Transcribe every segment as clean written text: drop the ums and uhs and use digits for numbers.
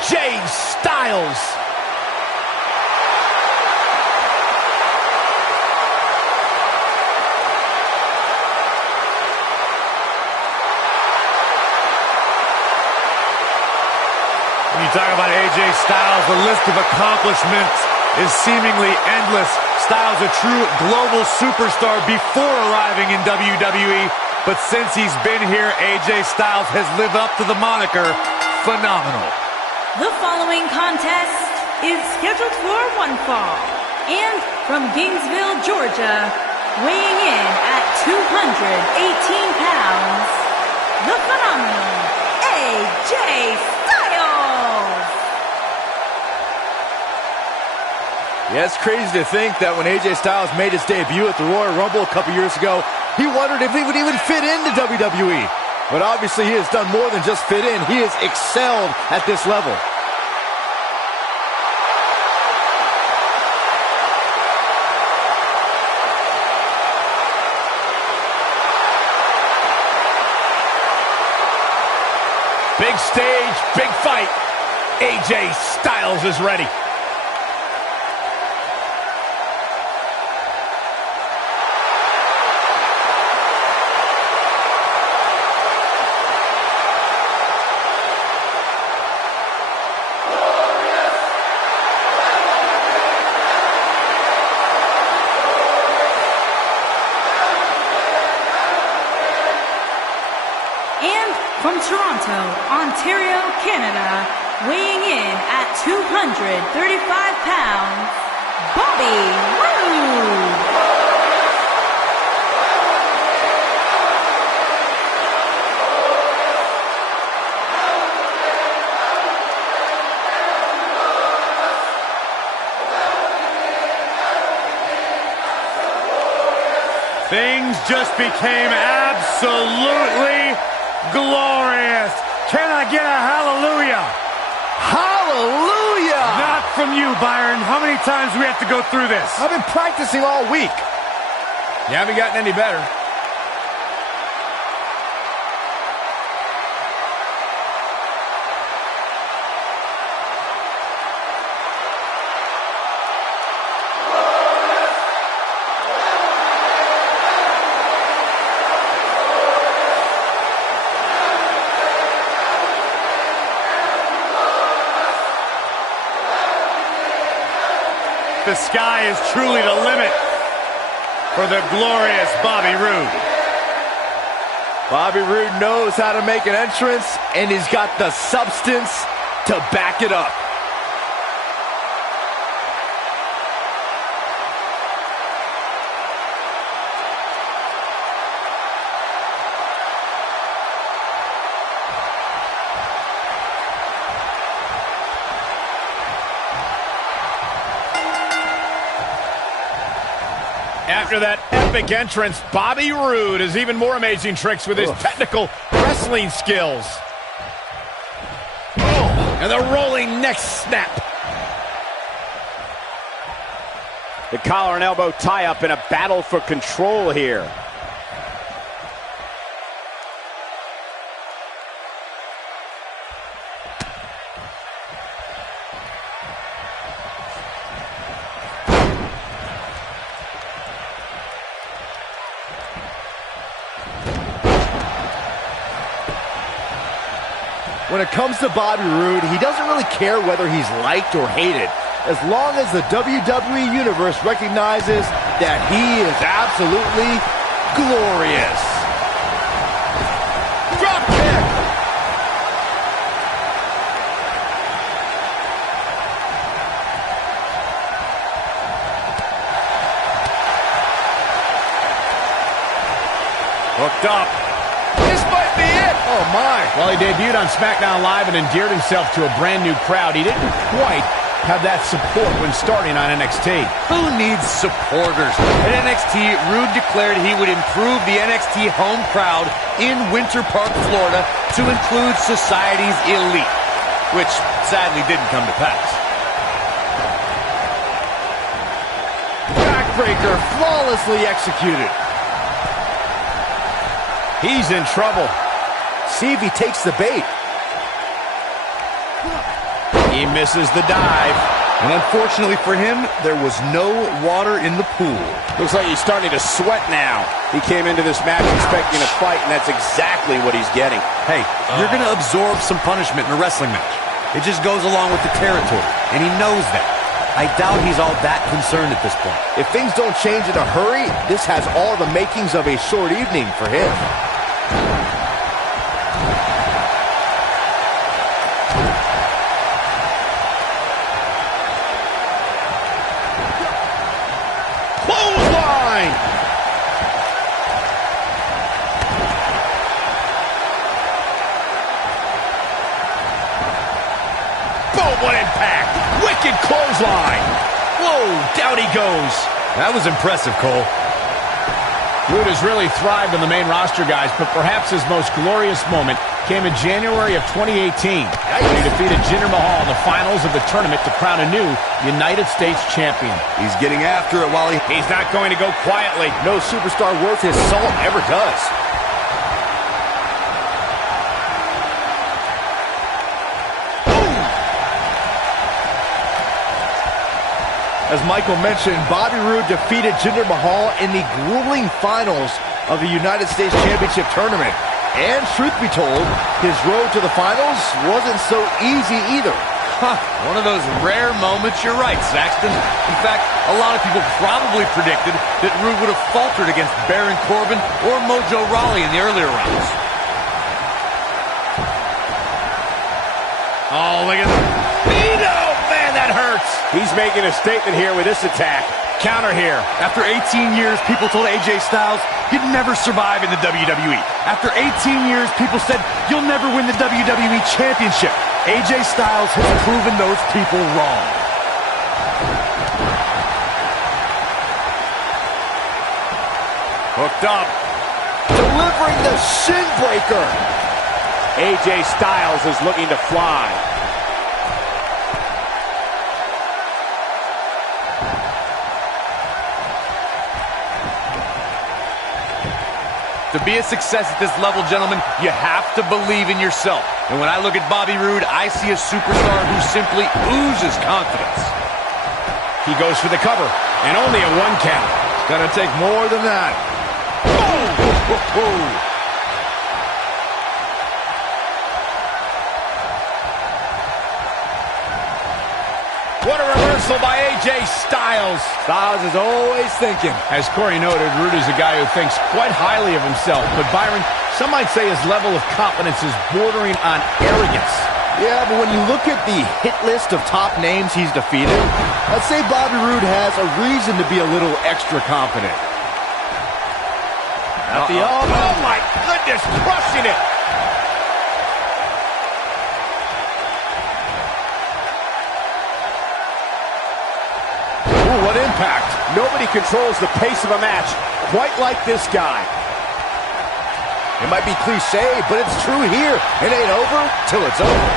AJ Styles. When you talk about AJ Styles, the list of accomplishments is seemingly endless. Styles, a true global superstar before arriving in WWE, but since he's been here, AJ Styles has lived up to the moniker phenomenal. The following contest is scheduled for one fall, and from Gainesville, Georgia, weighing in at 218 pounds, the phenomenal AJ Styles. Yeah, it's crazy to think that when AJ Styles made his debut at the Royal Rumble a couple years ago, he wondered if he would even fit into WWE. But obviously he has done more than just fit in. He has excelled at this level. Big stage, big fight. AJ Styles is ready. From Toronto, Ontario, Canada, weighing in at 235 pounds, Bobby Roode. Things just became absolutely glorious. Can I get a hallelujah? Hallelujah! Not from you, Byron. How many times do we have to go through this? I've been practicing all week. You haven't gotten any better. The sky is truly the limit for the glorious Bobby Roode. Bobby Roode knows how to make an entrance, and he's got the substance to back it up. After that epic entrance, Bobby Roode has even more amazing tricks with his technical wrestling skills. Oh, and the rolling neck snap. The collar and elbow tie-up in a battle for control here. When it comes to Bobby Roode, he doesn't really care whether he's liked or hated, as long as the WWE Universe recognizes that he is absolutely glorious. Drop kick! Hooked up. This might be it! Oh my! While he debuted on SmackDown Live and endeared himself to a brand new crowd, he didn't quite have that support when starting on NXT. Who needs supporters? At NXT, Roode declared he would improve the NXT home crowd in Winter Park, Florida to include society's elite, which sadly didn't come to pass. Backbreaker flawlessly executed. He's in trouble. See if he takes the bait. He misses the dive. And unfortunately for him, there was no water in the pool. Looks like he's starting to sweat now. He came into this match expecting a fight, and that's exactly what he's getting. Hey, you're going to absorb some punishment in a wrestling match. It just goes along with the territory, and he knows that. I doubt he's all that concerned at this point. If things don't change in a hurry, this has all the makings of a short evening for him. Clothesline! Boom, what impact! Wicked clothesline! Whoa, down he goes. That was impressive, Cole. Rude has really thrived on the main roster, guys, but perhaps his most glorious moment came in January of 2018 when he defeated Jinder Mahal in the finals of the tournament to crown a new United States champion. He's getting after it while He's not going to go quietly. No superstar worth his salt ever does. As Michael mentioned, Bobby Roode defeated Jinder Mahal in the grueling finals of the United States Championship Tournament. And truth be told, his road to the finals wasn't so easy either. One of those rare moments, you're right, Saxton. In fact, a lot of people probably predicted that Roode would have faltered against Baron Corbin or Mojo Rawley in the earlier rounds. Oh, look at that. Man, that hurts. He's making a statement here with this attack. Counter here. After 18 years, people told AJ Styles he'd never survive in the WWE. After 18 years, people said you'll never win the WWE Championship. AJ Styles has proven those people wrong. Hooked up. Delivering the shin breaker. AJ Styles is looking to fly. To be a success at this level, gentlemen, you have to believe in yourself. And when I look at Bobby Roode, I see a superstar who simply oozes confidence. He goes for the cover, and only a 1 count. It's gonna take more than that. Oh! What a reversal by AJ Styles. Styles is always thinking. As Corey noted, Roode is a guy who thinks quite highly of himself. But Byron, some might say his level of confidence is bordering on arrogance. Yeah, but when you look at the hit list of top names he's defeated, I'd say Bobby Roode has a reason to be a little extra confident. At the elbow. Oh my goodness, crushing it. Ooh, what impact. Nobody controls the pace of a match quite like this guy. It might be cliche, but it's true here. It ain't over till it's over.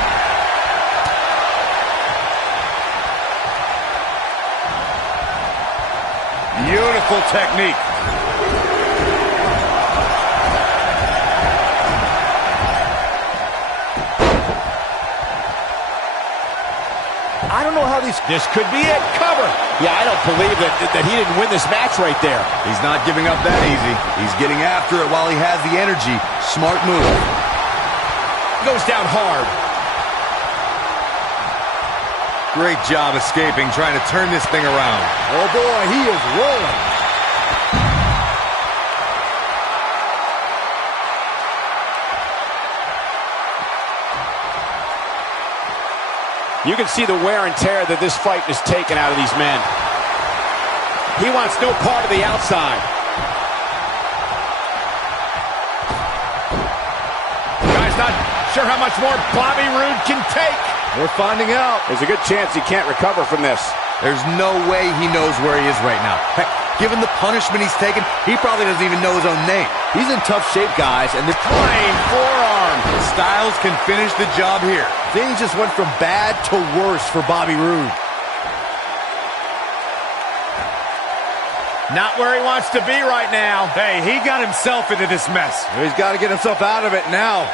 Beautiful technique. I don't know how these... This could be it. Cover. Yeah, I don't believe that he didn't win this match right there. He's not giving up that easy. He's getting after it while he has the energy. Smart move. Goes down hard. Great job escaping, trying to turn this thing around. Oh boy, he is rolling. You can see the wear and tear that this fight has taken out of these men. He wants no part of the outside. Guy's not sure how much more Bobby Roode can take. We're finding out. There's a good chance he can't recover from this. There's no way he knows where he is right now. Heck, given the punishment he's taken, he probably doesn't even know his own name. He's in tough shape, guys, and the Flying forearm. Styles can finish the job here. things just went from bad to worse for Bobby Roode. Not where he wants to be right now. Hey, he got himself into this mess. He's got to get himself out of it now.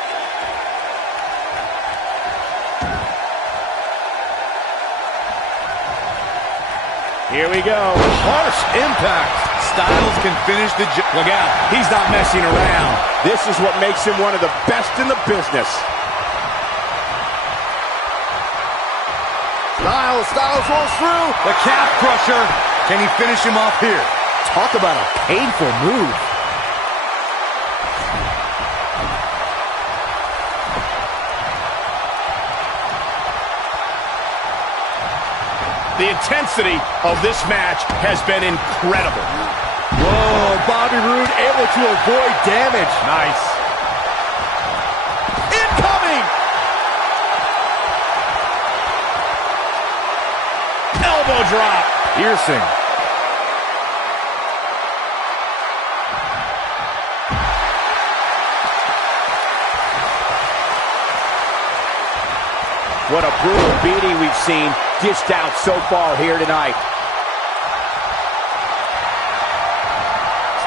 Here we go. Harsh impact. Styles can finish the job. Look out. He's not messing around. This is what makes him one of the best in the business. Styles rolls through. The calf crusher. Can he finish him off here? Talk about a painful move. The intensity of this match has been incredible. Whoa, Bobby Roode able to avoid damage. Nice. Incoming! Elbow drop. Piercing. What a brutal beating we've seen dished out so far here tonight.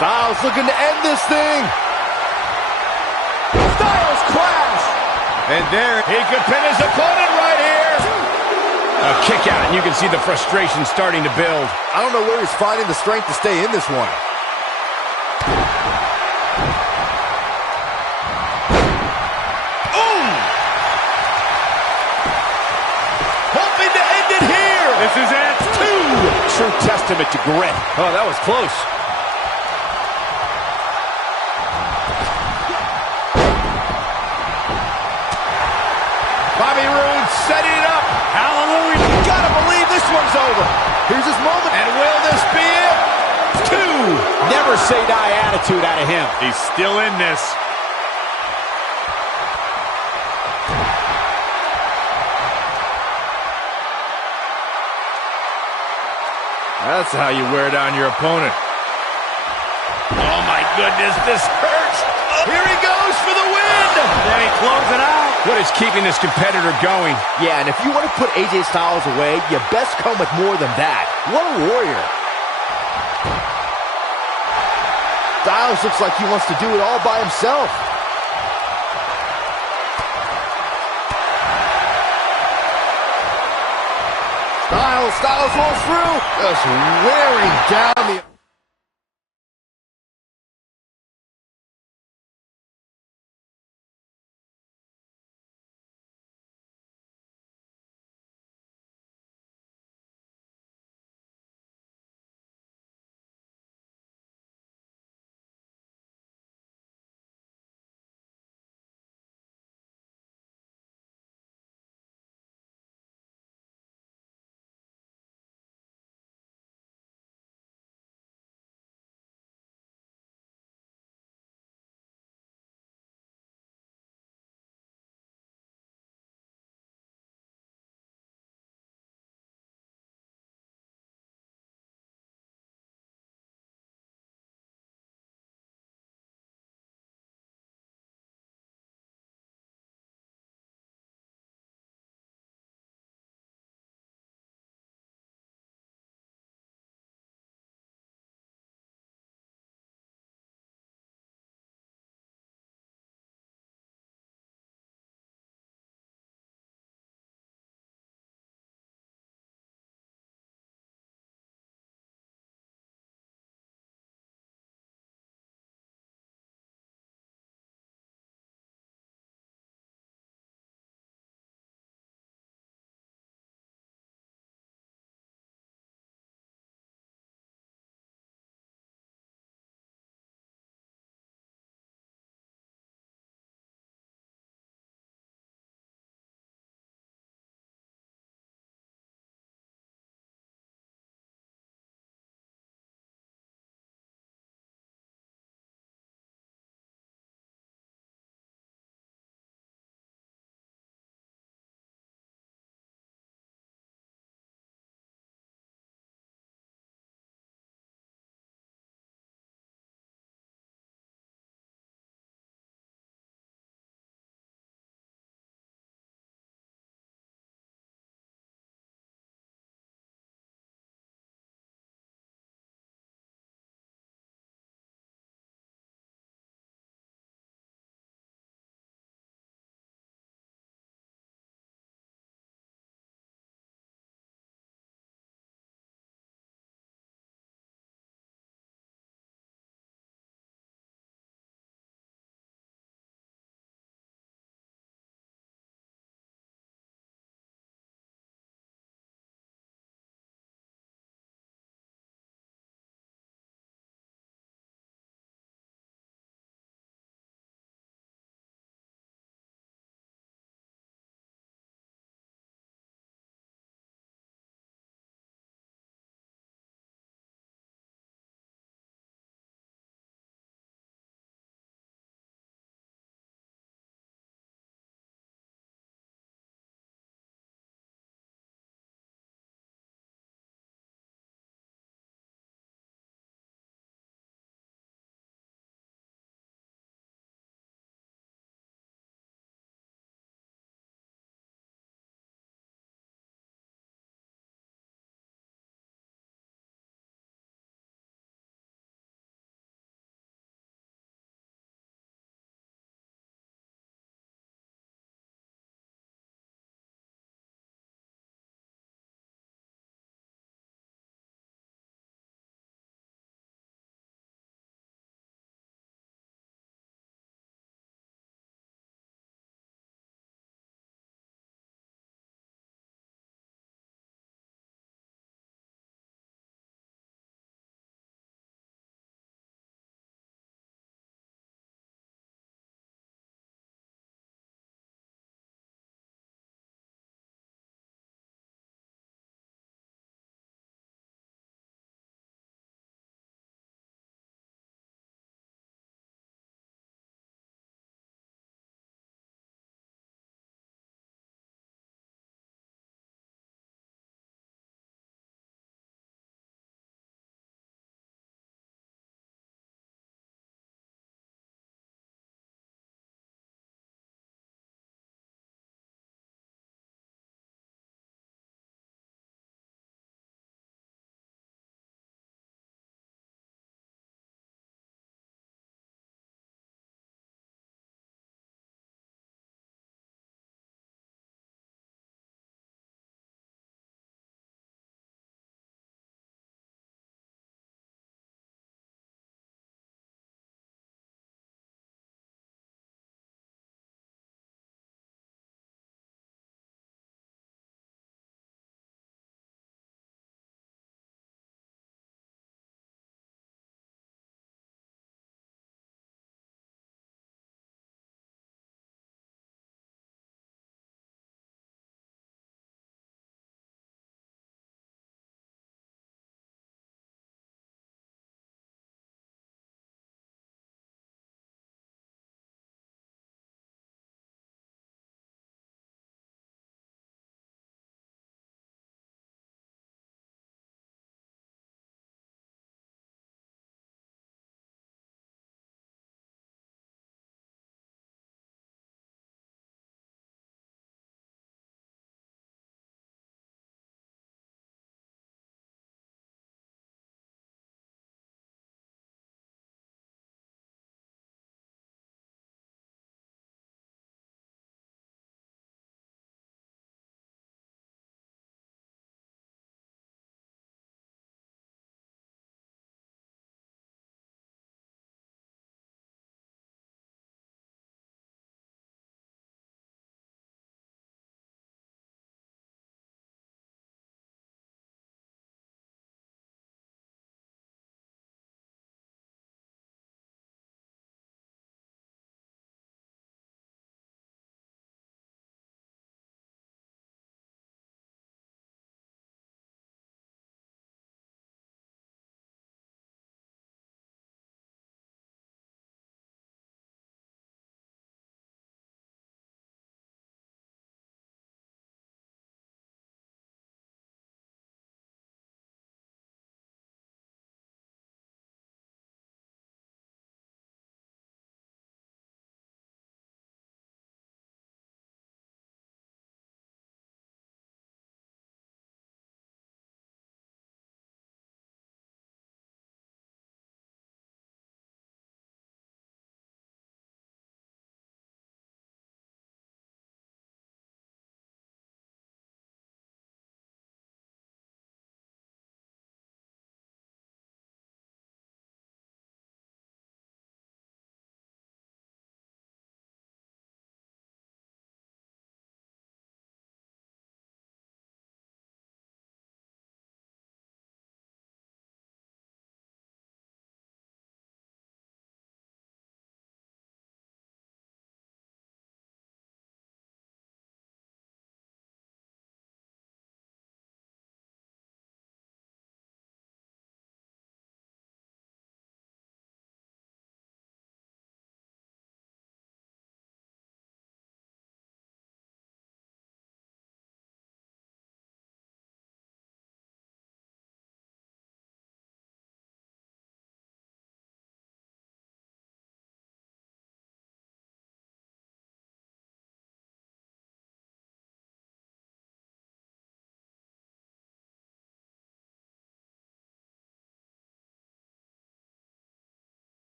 Styles looking to end this thing. Styles clash. And there, He could pin his opponent right here. A kick out, and you can see the frustration starting to build. I don't know where he's finding the strength to stay in this one. Hoping to end it here. this is it. True testament to grit. Oh, that was close. Bobby Roode setting it up. Hallelujah. You gotta believe this one's over. Here's his moment. And will this be it? 2. Never say die attitude out of him. He's still in this. That's how you wear down your opponent. Oh my goodness, this hurts. Here he goes for the win. Then he closes it out. What is keeping this competitor going? Yeah, and if you want to put AJ Styles away, you best come with more than that. What a warrior. Styles looks like he wants to do it all by himself. Styles rolls through, just wearing down the...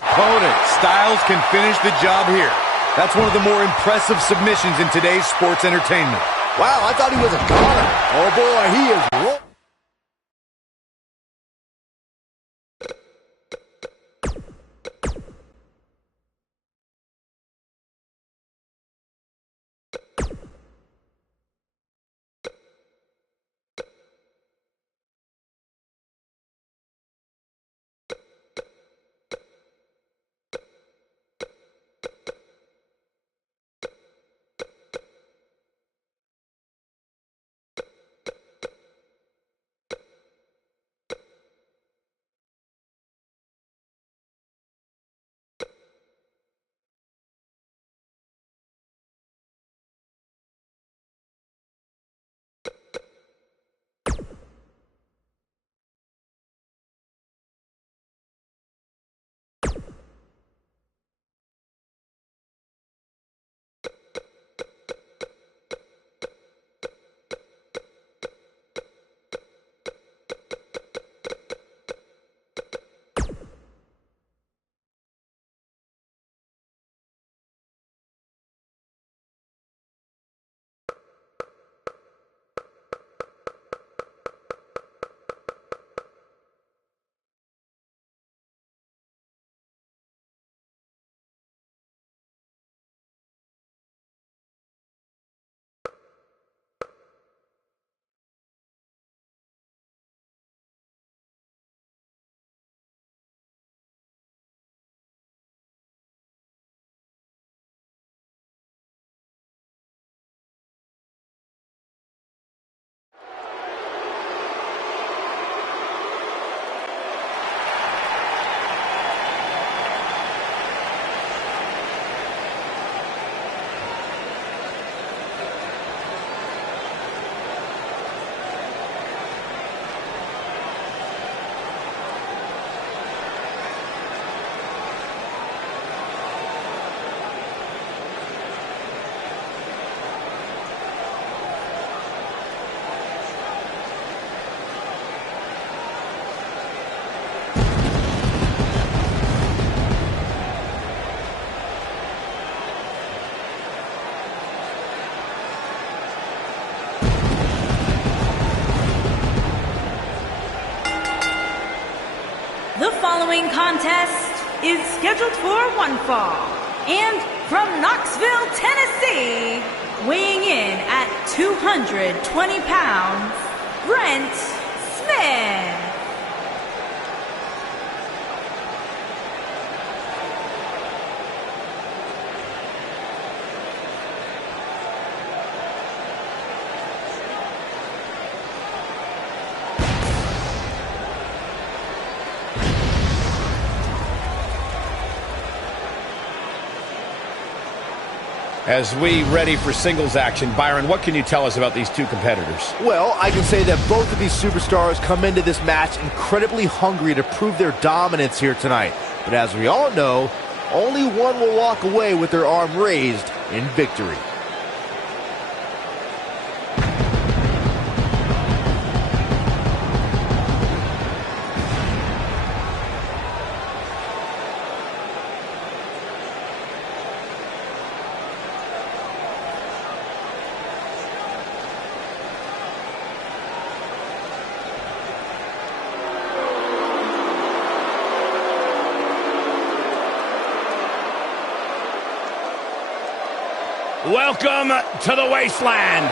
Opponent. Styles can finish the job here. That's one of the more impressive submissions in today's sports entertainment. Wow, I thought he was a goner. Oh boy, he is rolling. The following contest is scheduled for one fall. And from Knoxville, Tennessee, weighing in at 220 pounds, Brent Smith. As we ready for singles action, Byron, what can you tell us about these two competitors? Well, I can say that both of these superstars come into this match incredibly hungry to prove their dominance here tonight. But as we all know, only one will walk away with their arm raised in victory. Welcome to the wasteland.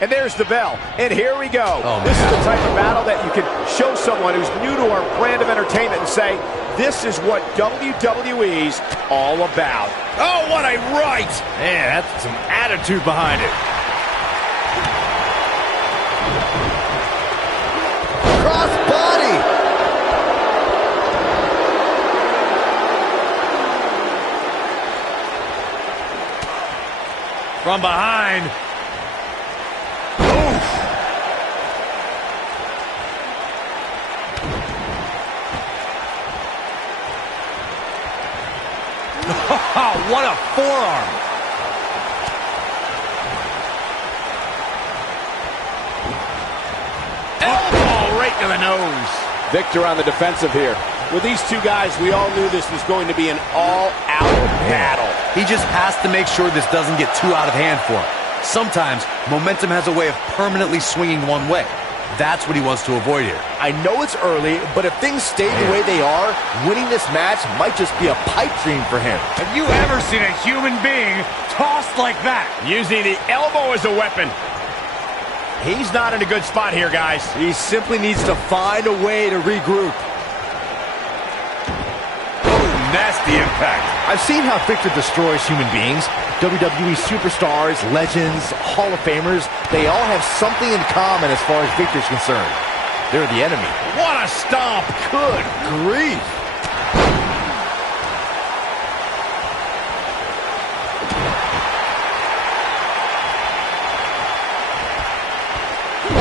And there's the bell. And here we go. This is the type of battle that you can show someone who's new to our brand of entertainment and say, this is what WWE's all about. Oh, what a right. Man, that's some attitude behind it. Cross body. From behind. Oh, what a forearm. Elbow right to the nose. Victor on the defensive here. With these two guys, we all knew this was going to be an all-out battle. He just has to make sure this doesn't get too out of hand for him. Sometimes, momentum has a way of permanently swinging one way. That's what he wants to avoid here. I know it's early, but if things stay the way they are, winning this match might just be a pipe dream for him. Have you ever seen a human being tossed like that? Using the elbow as a weapon. He's not in a good spot here, guys. He simply needs to find a way to regroup. Nasty impact. I've seen how Victor destroys human beings. WWE superstars, legends, Hall of Famers, they all have something in common as far as Victor's concerned. They're the enemy. What a stomp. Good grief.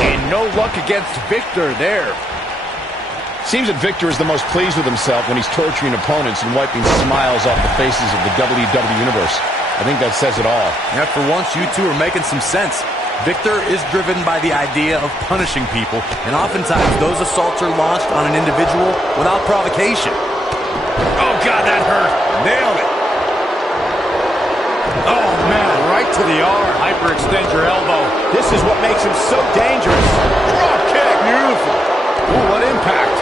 And no luck against Victor there. Seems that Victor is the most pleased with himself when he's torturing opponents and wiping smiles off the faces of the WWE Universe. I think that says it all. Yeah, for once, you two are making some sense. Victor is driven by the idea of punishing people, and oftentimes those assaults are launched on an individual without provocation. Oh, God, that hurt. Nailed it. Oh, man, right to the arm. Hyperextend your elbow. This is what makes him so dangerous. Drop kick. Beautiful. Ooh, what impact.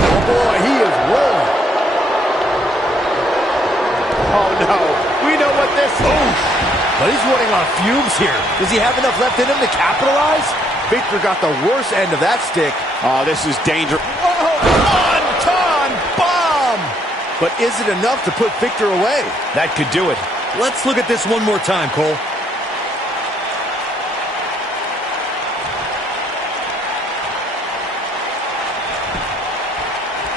Oh, boy, he is rolling. Oh, no. We know what this is. But he's running on fumes here. Does he have enough left in him to capitalize? Victor got the worst end of that stick. Oh, this is dangerous. Whoa, one-ton bomb! But is it enough to put Victor away? That could do it. Let's look at this one more time, Cole.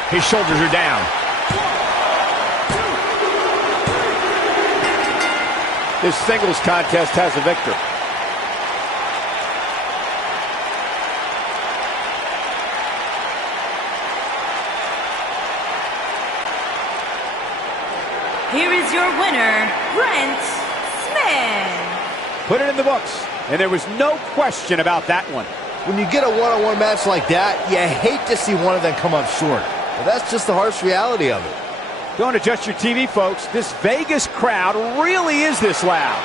His shoulders are down. This singles contest has a victor. Here is your winner, Brent Smith. Put it in the books. And there was no question about that one. When you get a one-on-one match like that, you hate to see one of them come up short. But that's just the harsh reality of it. Don't adjust your TV, folks. This Vegas crowd really is this loud.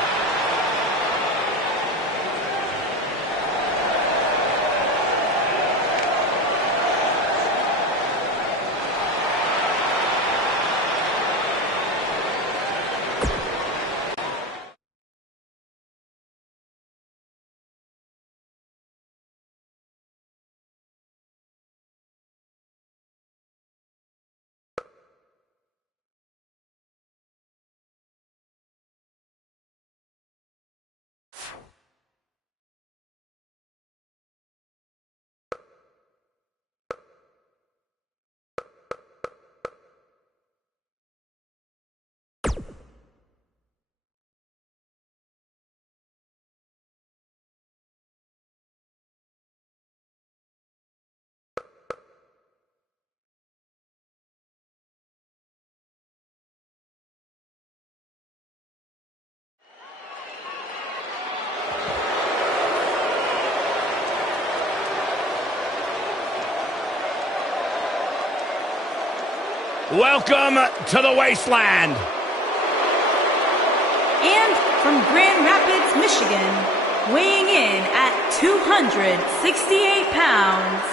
Welcome to the wasteland. And from Grand Rapids, Michigan, weighing in at 268 pounds,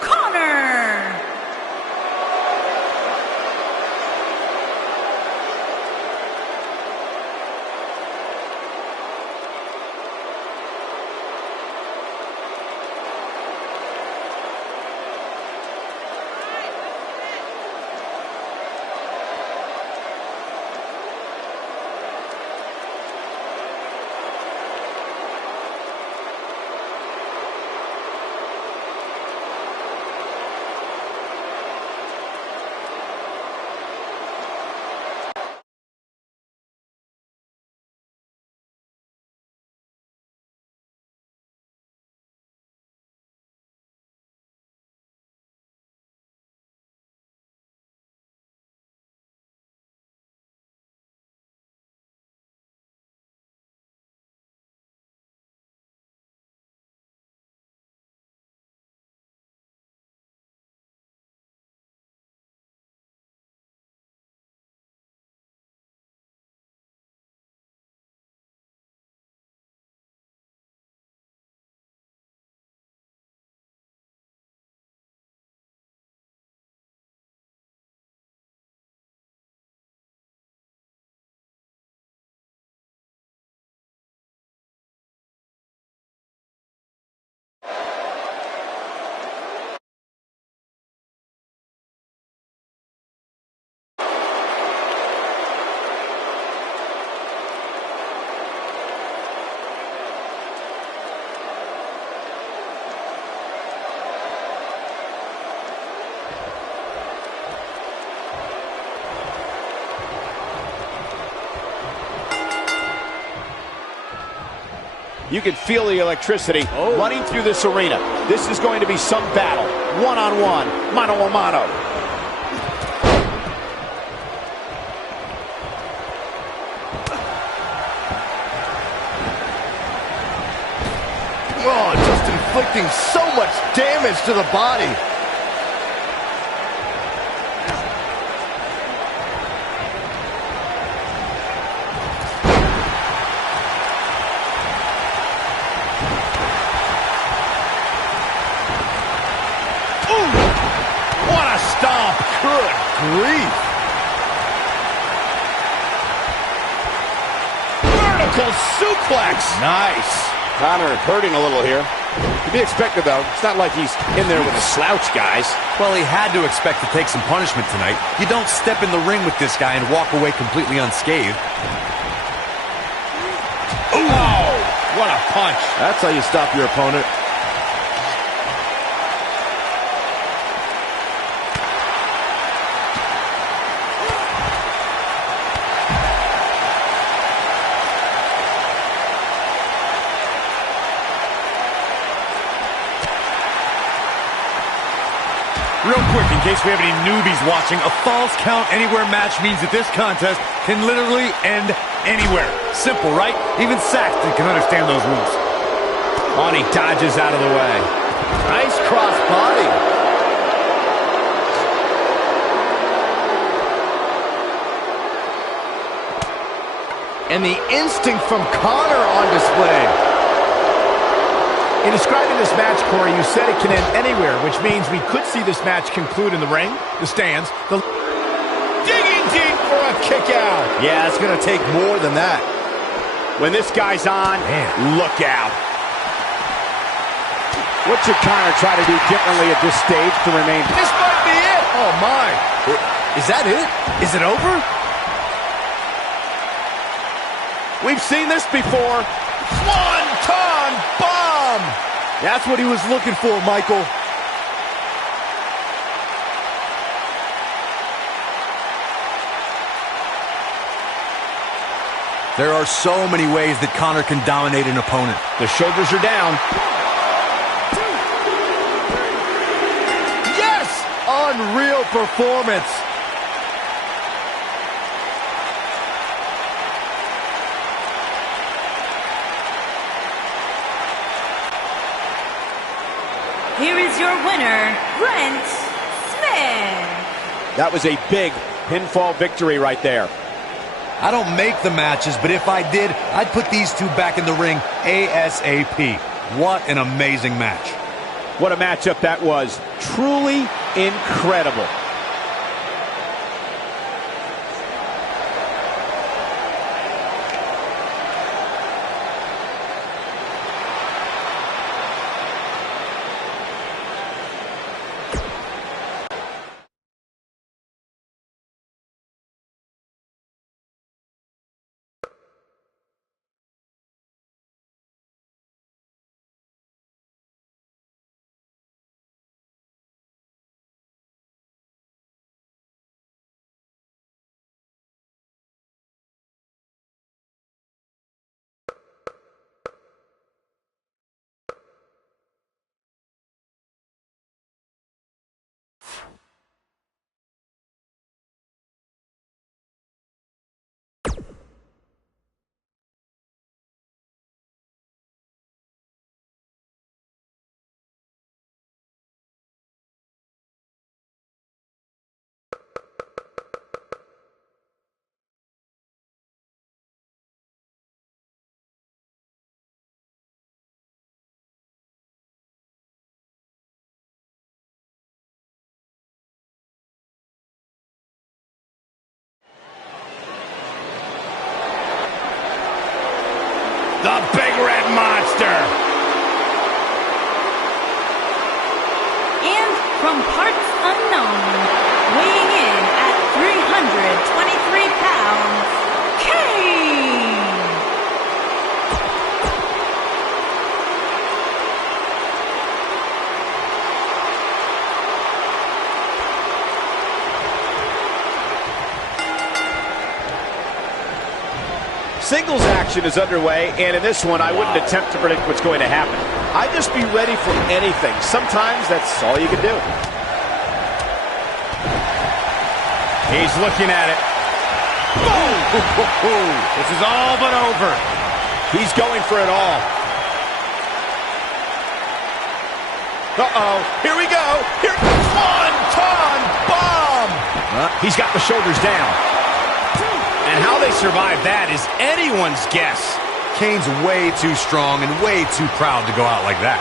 Connor. You can feel the electricity running through this arena. This is going to be some battle. One-on-one, mano-a-mano. Oh, just inflicting so much damage to the body. Good grief. Vertical suplex. Nice. Connor hurting a little here. To be expected, though. It's not like he's in there with a slouch, guys. Well, he had to expect to take some punishment tonight. You don't step in the ring with this guy and walk away completely unscathed. Oh, what a punch. That's how you stop your opponent. Real quick, in case we have any newbies watching, a falls count anywhere match means that this contest can literally end anywhere. Simple, right? Even Saxton can understand those rules. Oh, and he dodges out of the way. Nice cross body. And the instinct from Connor on display. In describing this match, Corey, you said it can end anywhere, which means we could see this match conclude in the ring, the stands, the... Digging deep for a kick out. Yeah, it's going to take more than that. When this guy's on, look out. What should Connor try to do differently at this stage to remain? This might be it. Oh, my. Is that it? Is it over? We've seen this before. Swanton bomb. That's what he was looking for, Michael. There are so many ways that Connor can dominate an opponent. The shoulders are down. Yes! Unreal performance. Here is your winner, Brent Smith. That was a big pinfall victory right there. I don't make the matches, but if I did, I'd put these two back in the ring ASAP. What an amazing match. What a matchup that was. Truly incredible. The Big Red Monster. And from parts unknown, weighing in at 323 pounds, Kane! Singles action is underway, and in this one, I wouldn't attempt to predict what's going to happen. I'd just be ready for anything. Sometimes that's all you can do. He's looking at it. Boom! This is all but over. He's going for it all. Uh-oh. Here we go. Here comes Swanton bomb. He's got the shoulders down. And how they survive that is anyone's guess. Kane's way too strong and way too proud to go out like that.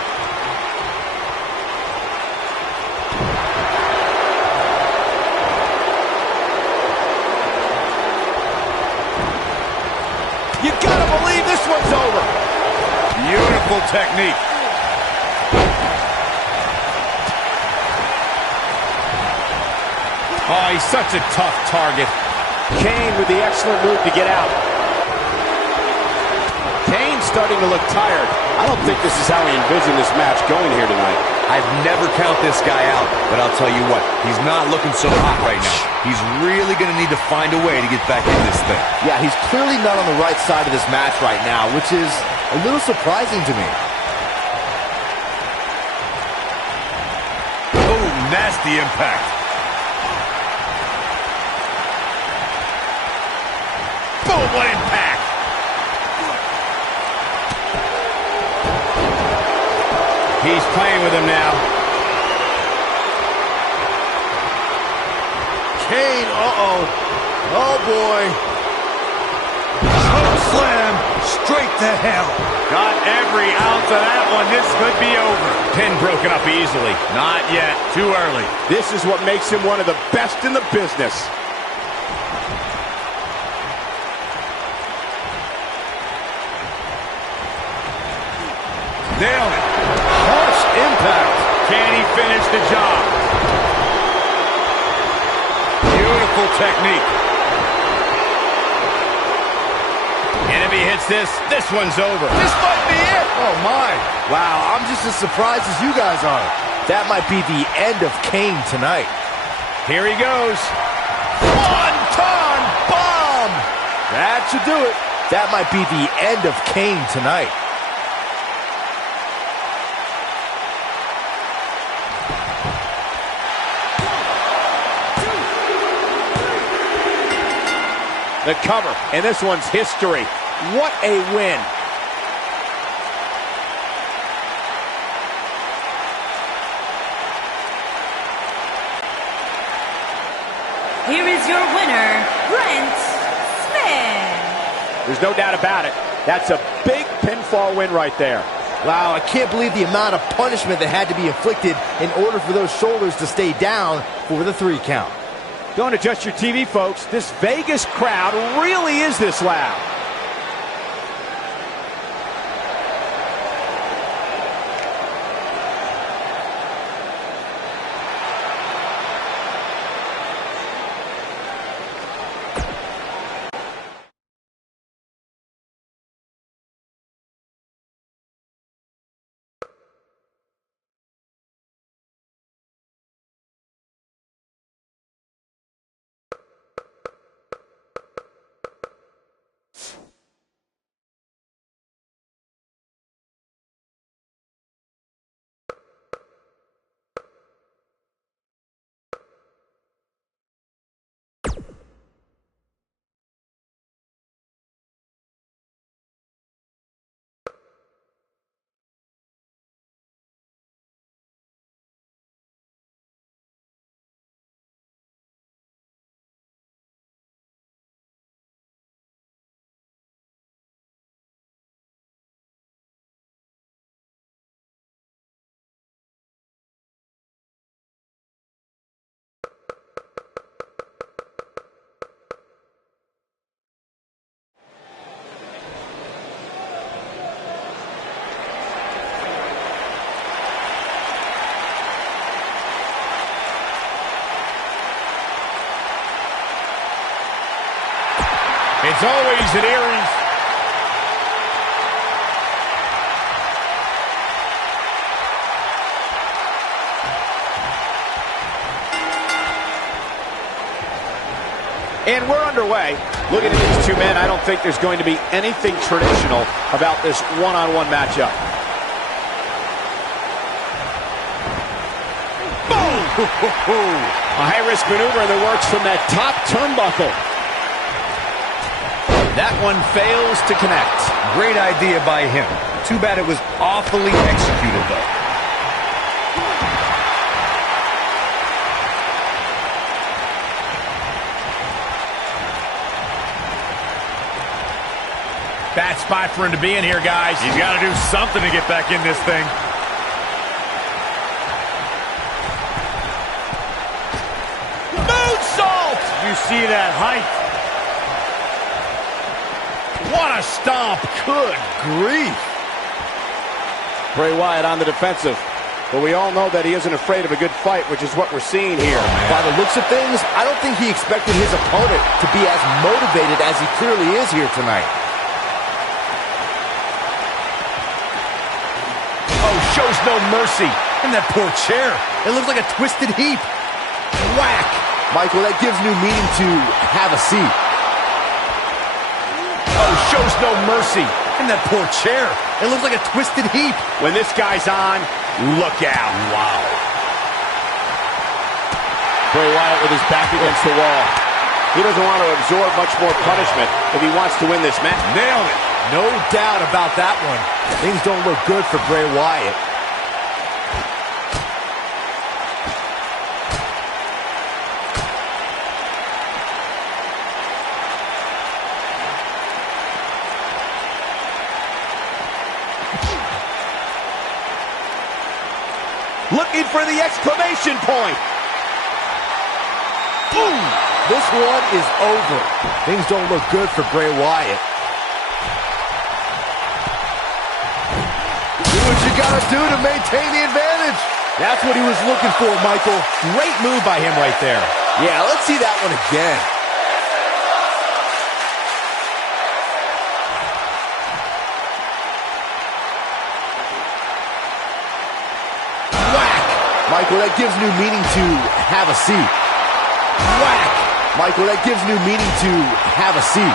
You gotta believe this one's over. Beautiful technique. Oh, he's such a tough target. Kane with the excellent move to get out. Kane's starting to look tired. I don't think this is how he envisioned this match going here tonight. I'd never count this guy out, but I'll tell you what, he's not looking so hot right now. He's really going to need to find a way to get back in this thing. Yeah, he's clearly not on the right side of this match right now, which is a little surprising to me. Oh, nasty impact. Boom, what impact! He's playing with him now. Kane, uh-oh. Oh, boy. Choke slam straight to hell. Got every ounce of that one. This could be over. Pin broken up easily. Not yet. Too early. This is what makes him one of the best in the business. Nailed it. Harsh impact. Can he finish the job? Beautiful technique. And if he hits this, this one's over. This might be it. Oh, my. Wow, I'm just as surprised as you guys are. That might be the end of Kane tonight. Here he goes. Swanton bomb. That should do it. That might be the end of Kane tonight. The cover, and this one's history. What a win. Here is your winner, Brent Smith. There's no doubt about it. That's a big pinfall win right there. Wow, I can't believe the amount of punishment that had to be inflicted in order for those shoulders to stay down for the 3 count. Don't adjust your TV, folks. This Vegas crowd really is this loud. It's always an Aries. And we're underway. Looking at these two men, I don't think there's going to be anything traditional about this one-on-one matchup. Boom! A high-risk maneuver in the works from that top turnbuckle. That one fails to connect. Great idea by him. Too bad it was awfully executed, though. Bad spot for him to be in here, guys. He's got to do something to get back in this thing. Moonsault! You see that height? What a stomp. Good grief. Bray Wyatt on the defensive. But we all know that he isn't afraid of a good fight, which is what we're seeing here. By the looks of things, I don't think he expected his opponent to be as motivated as he clearly is here tonight. Oh, shows no mercy. And that poor chair. It looks like a twisted heap. Whack. Michael, that gives new meaning to have a seat. Oh, shows no mercy. And that poor chair. It looks like a twisted heap. When this guy's on, look out. Wow. Bray Wyatt with his back against the wall. He doesn't want to absorb much more punishment if he wants to win this match. Nailed it. No doubt about that one. Things don't look good for Bray Wyatt. Looking for the exclamation point. Boom! This one is over. Things don't look good for Bray Wyatt. Do what you gotta do to maintain the advantage. That's what he was looking for, Michael. Great move by him right there. Yeah, let's see that one again. Michael, that gives new meaning to have a seat. Whack! Michael, that gives new meaning to have a seat.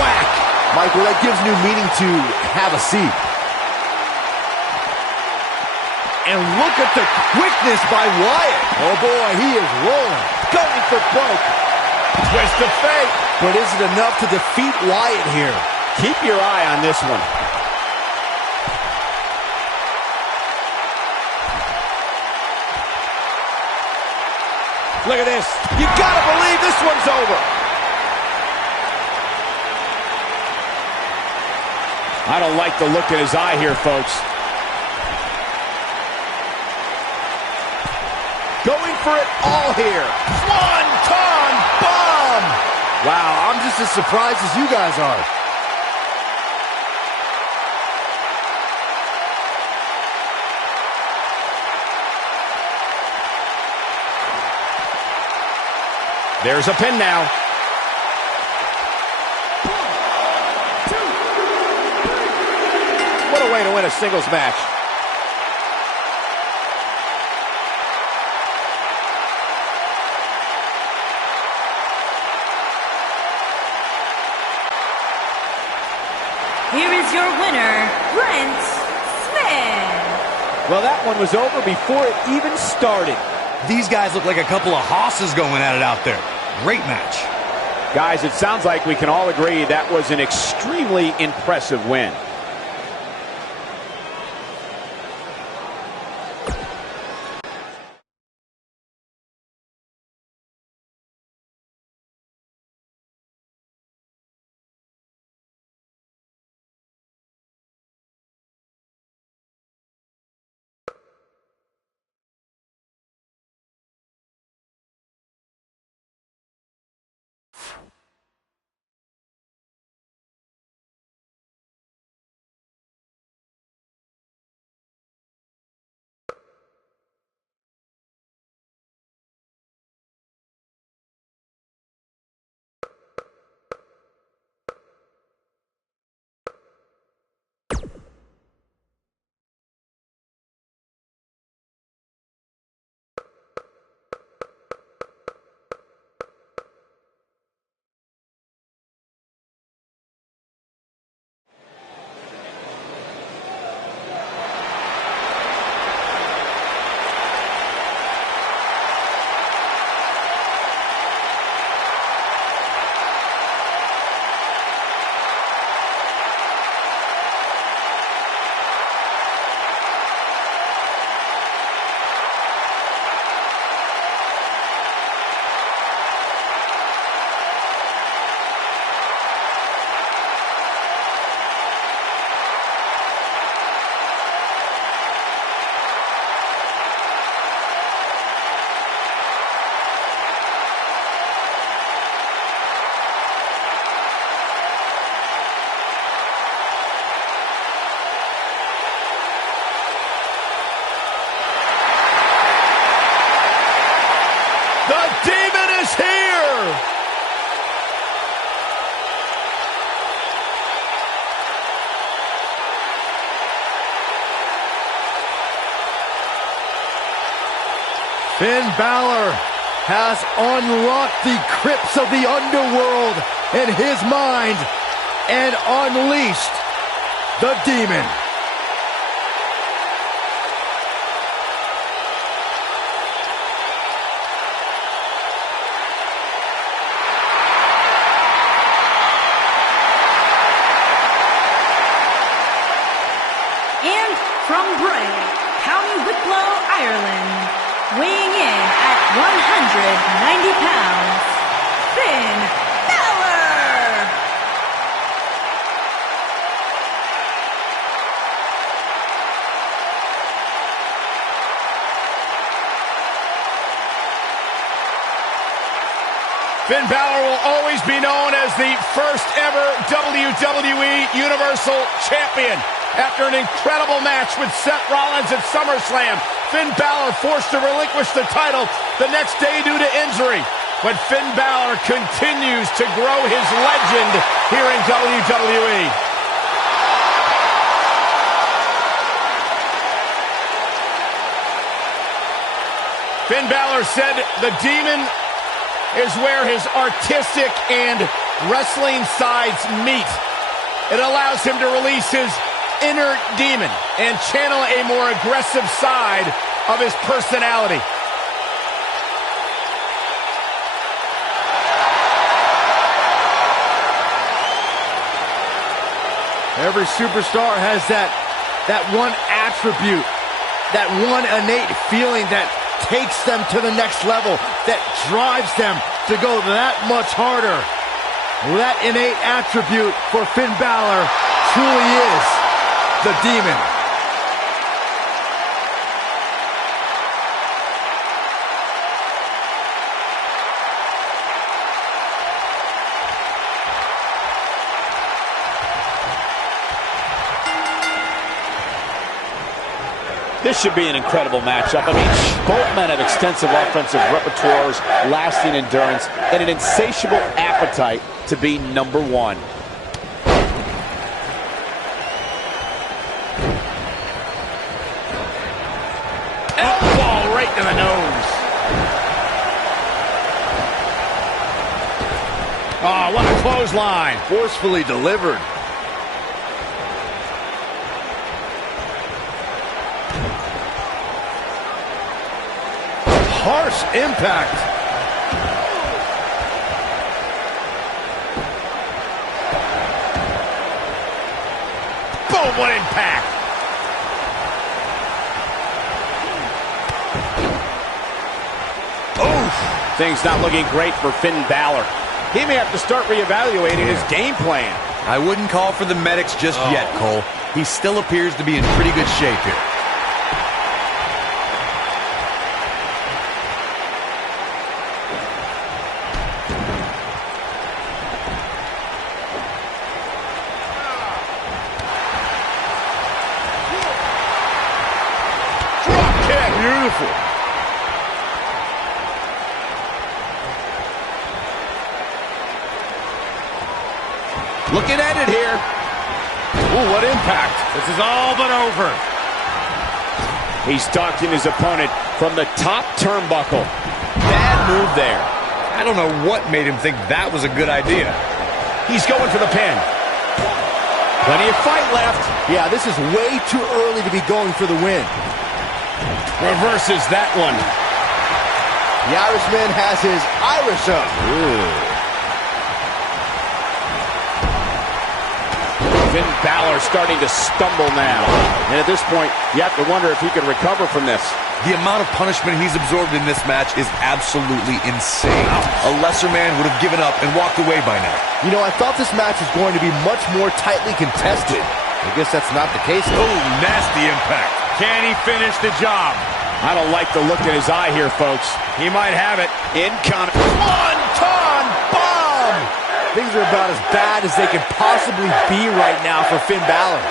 Whack! Michael, that gives new meaning to have a seat. And look at the quickness by Wyatt. Oh boy, he is rolling. Going for broke. Twist of fate. But is it enough to defeat Wyatt here? Keep your eye on this one. Look at this. You gotta believe this one's over. I don't like the look in his eye here, folks. Going for it all here. Swanton bomb. Wow, I'm just as surprised as you guys are. There's a pin now. 1, 2, 3. What a way to win a singles match. Here is your winner, Brent Smith. Well, that one was over before it even started. These guys look like a couple of hosses going at it out there. Great match. Guys, it sounds like we can all agree that was an extremely impressive win. Finn Balor has unlocked the crypts of the underworld in his mind and unleashed the demon. And from Bray, County Wicklow, Ireland, weighing in at 190 pounds, Finn Balor! Finn Balor will always be known as the first ever WWE Universal Champion. After an incredible match with Seth Rollins at SummerSlam, Finn Balor forced to relinquish the title the next day due to injury. But Finn Balor continues to grow his legend here in WWE. Finn Balor said the demon is where his artistic and wrestling sides meet. It allows him to release his inner demon and channel a more aggressive side of his personality. Every superstar has that one attribute, that one innate feeling that takes them to the next level, that drives them to go that much harder. Well, that innate attribute for Finn Balor truly is the demon. This should be an incredible matchup. I mean, both men have extensive offensive repertoires, lasting endurance, and an insatiable appetite to be number one. Elbow right to the nose. Oh, what a clothesline. Forcefully delivered. Harsh impact. Boom, what impact. Oof. Things not looking great for Finn Balor. He may have to start reevaluating his game plan. I wouldn't call for the medics just yet, Cole. He still appears to be in pretty good shape here. Beautiful. Looking at it here. Ooh, what impact. This is all but over. He's stalking his opponent from the top turnbuckle. Bad move there. I don't know what made him think that was a good idea. He's going for the pin. Plenty of fight left. Yeah, this is way too early to be going for the win. Reverses that one. The Irishman has his Irish up. Finn Balor starting to stumble now. And at this point, you have to wonder if he can recover from this. The amount of punishment he's absorbed in this match is absolutely insane. A lesser man would have given up and walked away by now. You know, I thought this match was going to be much more tightly contested. I guess that's not the case. Oh, nasty impact. Can he finish the job? I don't like the look in his eye here, folks. He might have it. Incoming. One-ton bomb! Things are about as bad as they can possibly be right now for Finn Balor.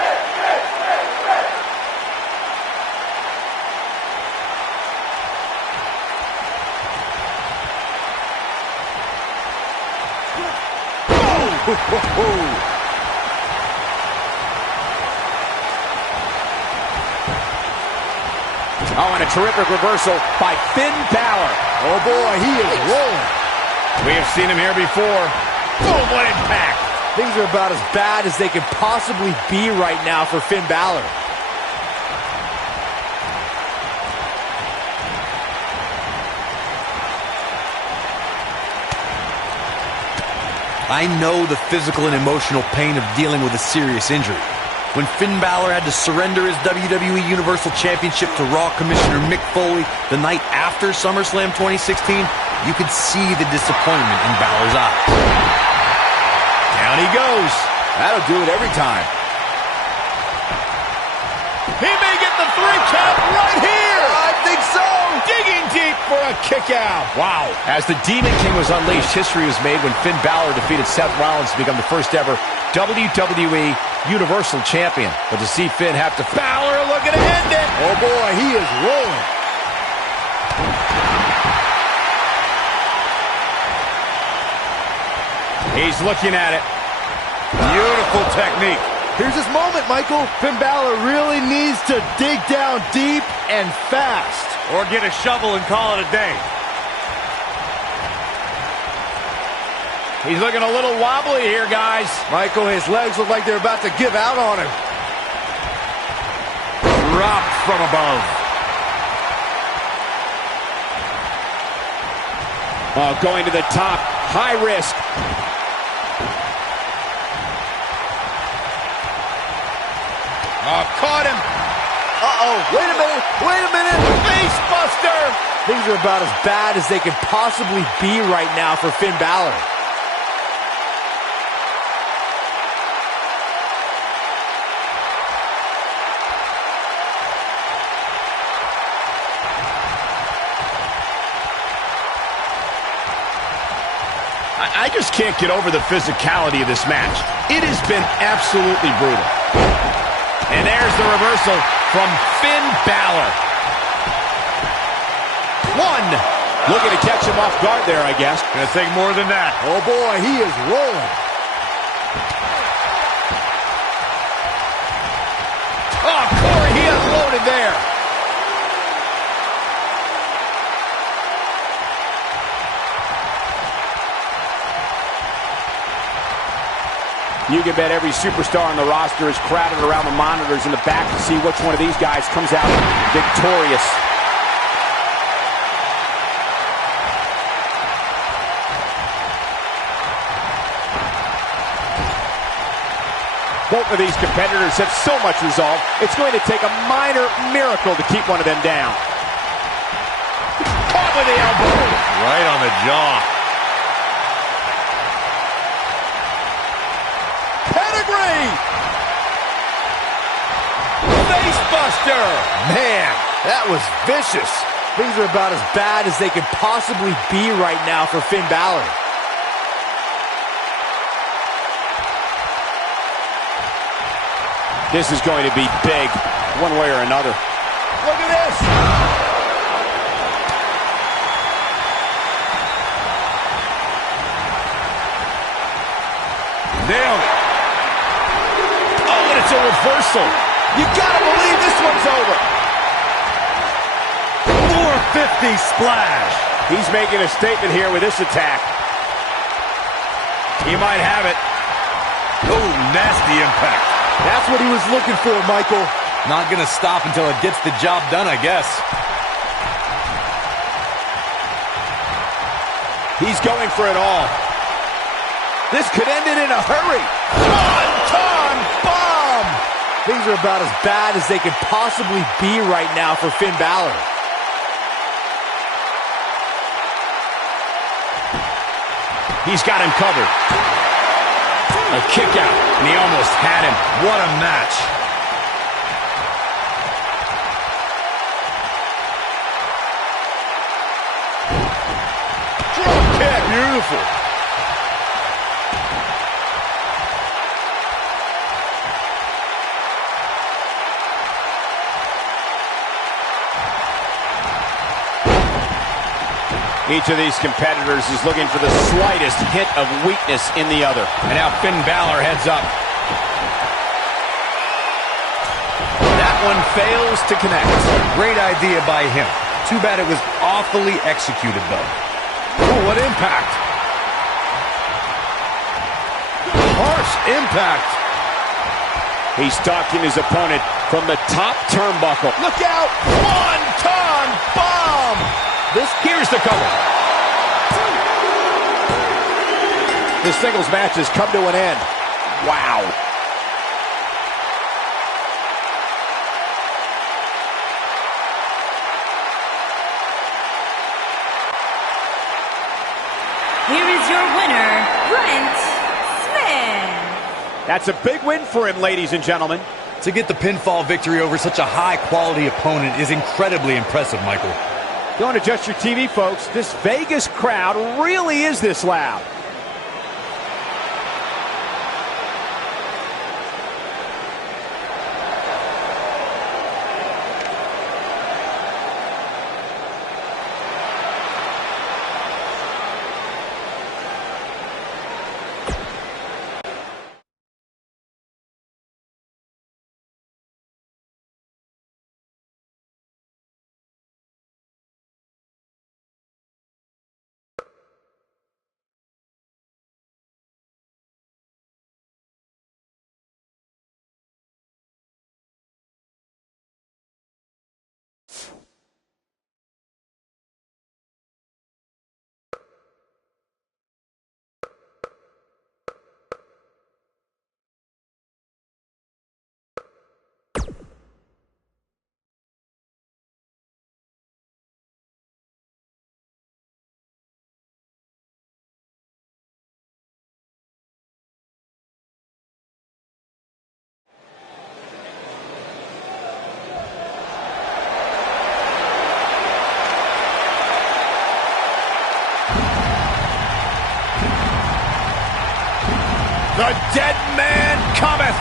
Oh, and a terrific reversal by Finn Balor. Oh, boy, he is rolling. We have seen him here before. Boom, what impact. Things are about as bad as they can possibly be right now for Finn Balor. I know the physical and emotional pain of dealing with a serious injury. When Finn Balor had to surrender his WWE Universal Championship to Raw Commissioner Mick Foley the night after SummerSlam 2016, you could see the disappointment in Balor's eyes. Down he goes. That'll do it every time. He may get the 3 count right here. I think so. Digging deep for a kick out. Wow. As the Demon King was unleashed, history was made when Finn Balor defeated Seth Rollins to become the first ever WWE Universal Champion. But to see Finn have to... Balor looking to end it. Oh, boy, he is rolling. He's looking at it. Beautiful technique. Here's his moment, Michael. Finn Balor really needs to dig down deep and fast. Or get a shovel and call it a day. He's looking a little wobbly here, guys. Michael, his legs look like they're about to give out on him. Dropped from above. Oh, going to the top. High risk. Oh, caught him. Uh-oh, wait a minute. Face buster. Things are about as bad as they can possibly be right now for Finn Balor. I just can't get over the physicality of this match. It has been absolutely brutal. And there's the reversal from Finn Balor. 1. Looking to catch him off guard there, I guess. Gonna take more than that. Oh, boy, he is rolling. Oh, Corey, he unloaded there. You can bet every superstar on the roster is crowded around the monitors in the back to see which one of these guys comes out victorious. Both of these competitors have so much resolve, it's going to take a minor miracle to keep one of them down. Caught with the elbow. Right on the jaw. Face buster. Man, that was vicious. Things are about as bad as they can possibly be right now for Finn Balor. This is going to be big, one way or another. Look at this. Nailed it. Oh, and it's a reversal. You gotta believe this one's over. 450 splash. He's making a statement here with this attack. He might have it. Oh, nasty impact. That's what he was looking for, Michael. Not gonna stop until it gets the job done, I guess. He's going for it all. This could end it in a hurry. Swanton bomb. Things are about as bad as they can possibly be right now for Finn Balor. He's got him covered. A kick out, and he almost had him. What a match. Drop kick. Beautiful. Each of these competitors is looking for the slightest hint of weakness in the other. And now Finn Balor heads up. That one fails to connect. Great idea by him. Too bad it was awfully executed, though. Oh, what impact. Harsh impact. He's stalking his opponent from the top turnbuckle. Look out! One-ton bomb! Here's the cover. This singles match has come to an end. Wow. Here is your winner, Brent Smith. That's a big win for him, ladies and gentlemen. To get the pinfall victory over such a high-quality opponent is incredibly impressive, Michael. Don't adjust your TV, folks. This Vegas crowd really is this loud. The dead man cometh.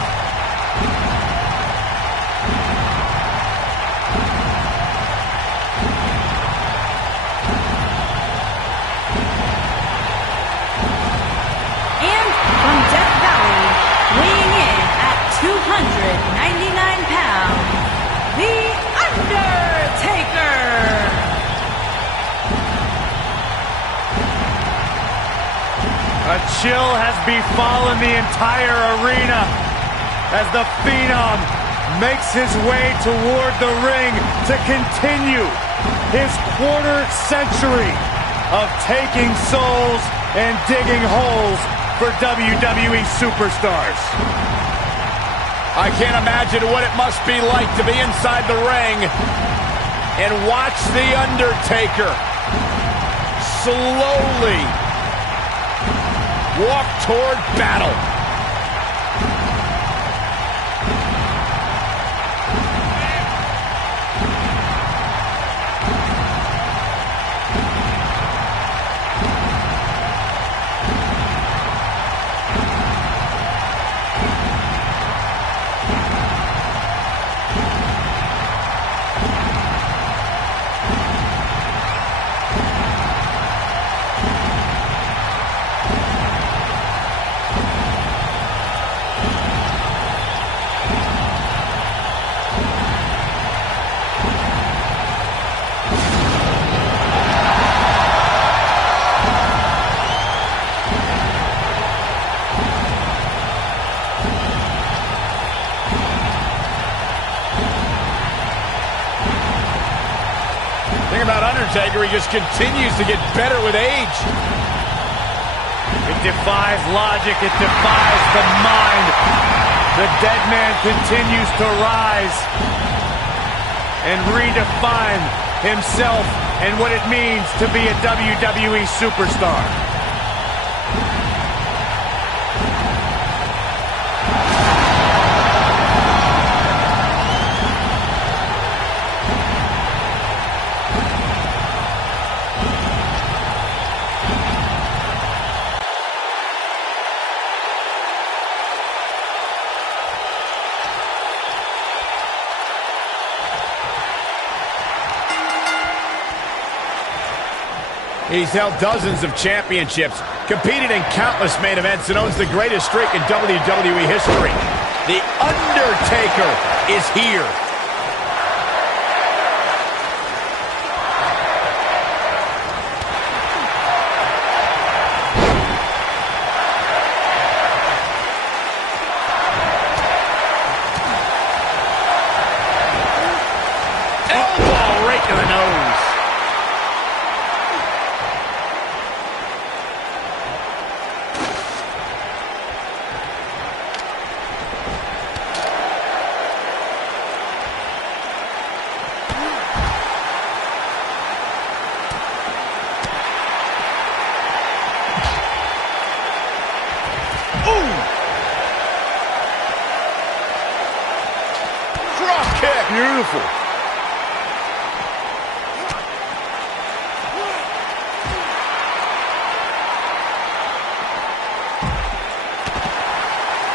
And from Death Valley, weighing in at 299 pounds, The Undertaker. A chill has befallen the entire arena as the Phenom makes his way toward the ring to continue his quarter century of taking souls and digging holes for WWE superstars. I can't imagine what it must be like to be inside the ring and watch The Undertaker slowly walk toward battle. Undertaker, he just continues to get better with age. It defies logic, it defies the mind. The dead man continues to rise and redefine himself and what it means to be a WWE superstar. He's held dozens of championships, competed in countless main events, and owns the greatest streak in WWE history. The Undertaker is here. beautiful.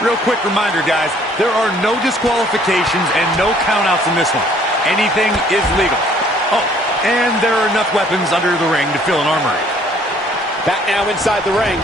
Real quick reminder, guys, there are no disqualifications and no countouts in this one. Anything is legal. Oh, and there are enough weapons under the ring to fill an armory. Back now inside the ring.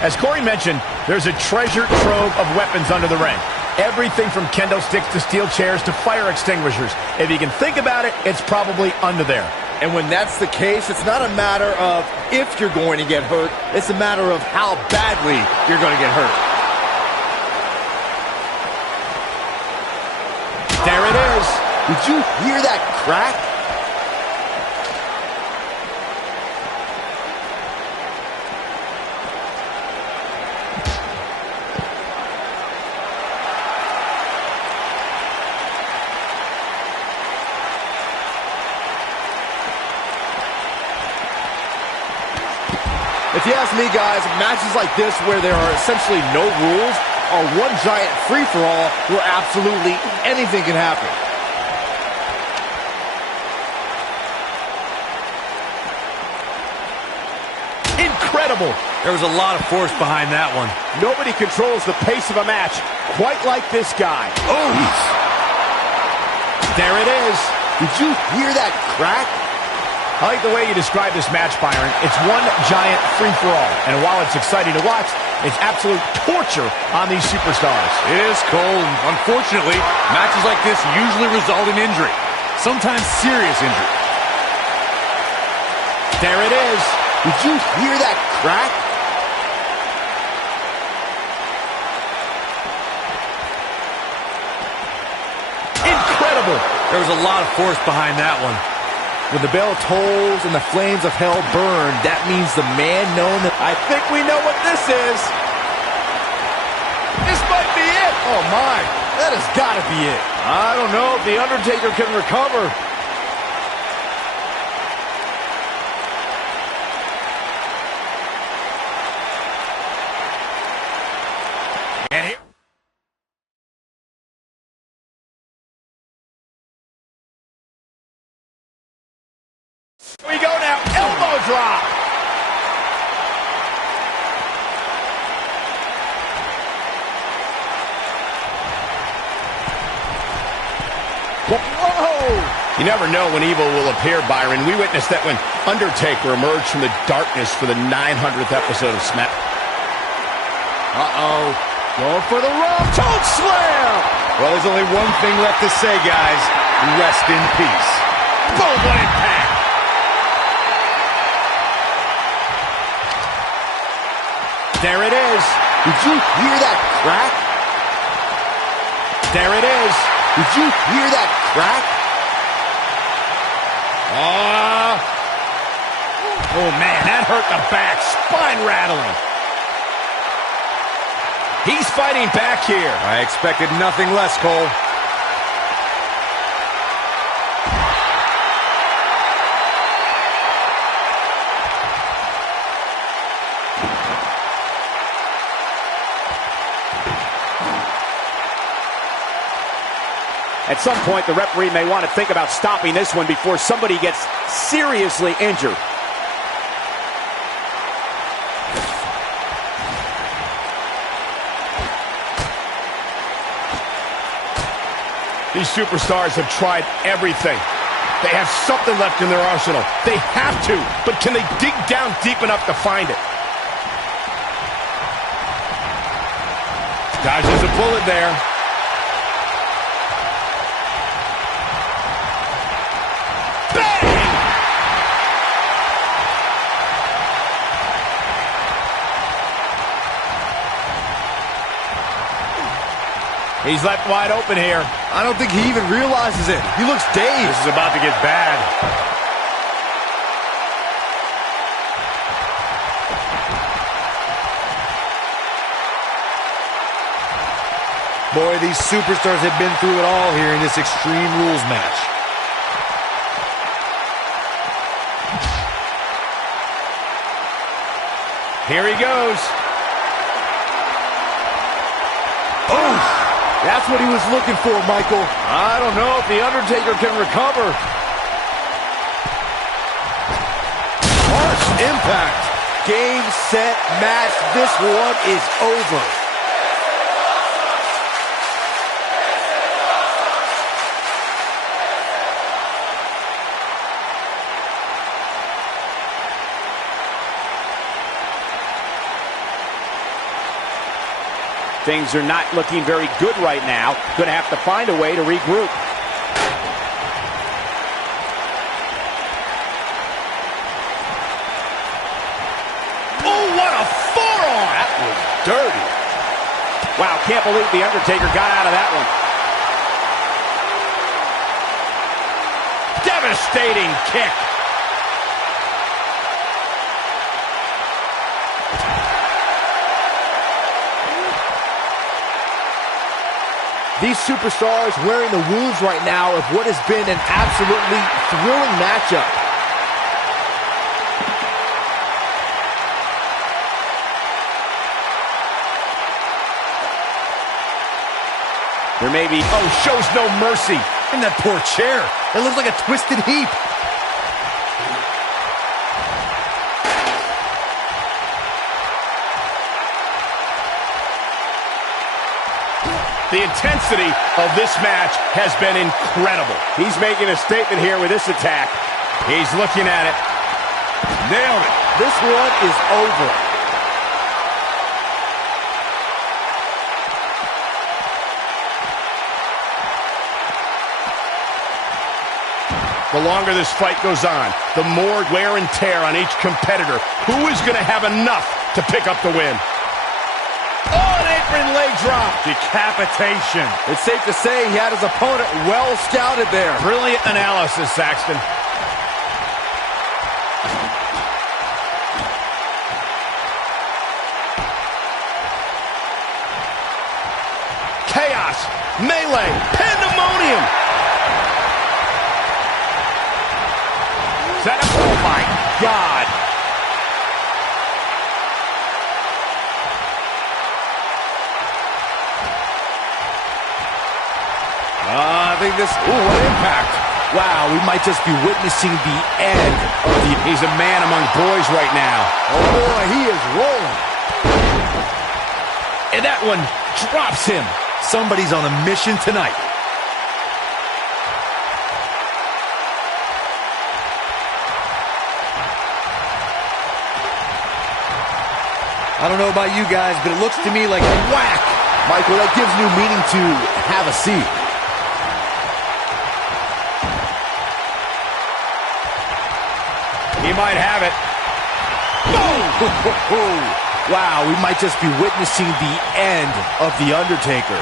As Corey mentioned, there's a treasure trove of weapons under the ring. Everything from kendo sticks to steel chairs to fire extinguishers. If you can think about it, it's probably under there. And when that's the case, it's not a matter of if you're going to get hurt. It's a matter of how badly you're going to get hurt. There it is. Did you hear that crack? If you ask me, guys, matches like this where there are essentially no rules are one giant free-for-all where absolutely anything can happen. Incredible. There was a lot of force behind that one. Nobody controls the pace of a match quite like this guy. Oh, There it is. did you hear that crack? I like the way you describe this match, Byron. It's one giant free-for-all. And while it's exciting to watch, it's absolute torture on these superstars. It is, Cole. Unfortunately, matches like this usually result in injury. Sometimes serious injury. There it is. Did you hear that crack? Incredible. There was a lot of force behind that one. When the bell tolls and the flames of hell burn, that means the man known that... I think we know what this is. This might be it. Oh, my. That has got to be it. I don't know if The Undertaker can recover. And here... We go now. Elbow drop. Whoa! You never know when evil will appear, Byron. We witnessed that when Undertaker emerged from the darkness for the 900th episode of Smack. Uh-oh. Going for the rope. Choke slam! Well, there's only one thing left to say, guys. Rest in peace. Boom, what impact! There it is. Did you hear that crack? There it is. Did you hear that crack? Oh, man, that hurt the back. Spine rattling. He's fighting back here. I expected nothing less, Cole. At some point, the referee may want to think about stopping this one before somebody gets seriously injured. These superstars have tried everything. They have something left in their arsenal. They have to, but can they dig down deep enough to find it? Dodges a bullet there. He's left wide open here. I don't think he even realizes it. He looks dazed. This is about to get bad. Boy, these superstars have been through it all here in this Extreme Rules match. Here he goes. Oh, that's what he was looking for, Michael. I don't know if The Undertaker can recover. Harsh impact. Game, set, match. This one is over. Things are not looking very good right now. Going to have to find a way to regroup. Oh, what a forearm! That was dirty. Wow, can't believe The Undertaker got out of that one. Devastating kick. These superstars wearing the wounds right now of what has been an absolutely thrilling matchup. There may be... Oh, shows no mercy. In that poor chair. It looks like a twisted heap. The intensity of this match has been incredible. He's making a statement here with this attack. He's looking at it. Nailed it. This one is over. The longer this fight goes on, the more wear and tear on each competitor. Who is going to have enough to pick up the win? Oh, an apron leg drop. Decapitation. It's safe to say he had his opponent well scouted there. Brilliant analysis, Saxton. Chaos, melee, pandemonium. Set up. Oh, my God. I think this... Ooh, what impact. Wow, we might just be witnessing the end of the... He's a man among boys right now. Oh, boy, he is rolling. And that one drops him. Somebody's on a mission tonight. I don't know about you guys, but it looks to me like whack. Michael, that gives new meaning to have a seat. He might have it. Boom! Wow, we might just be witnessing the end of The Undertaker.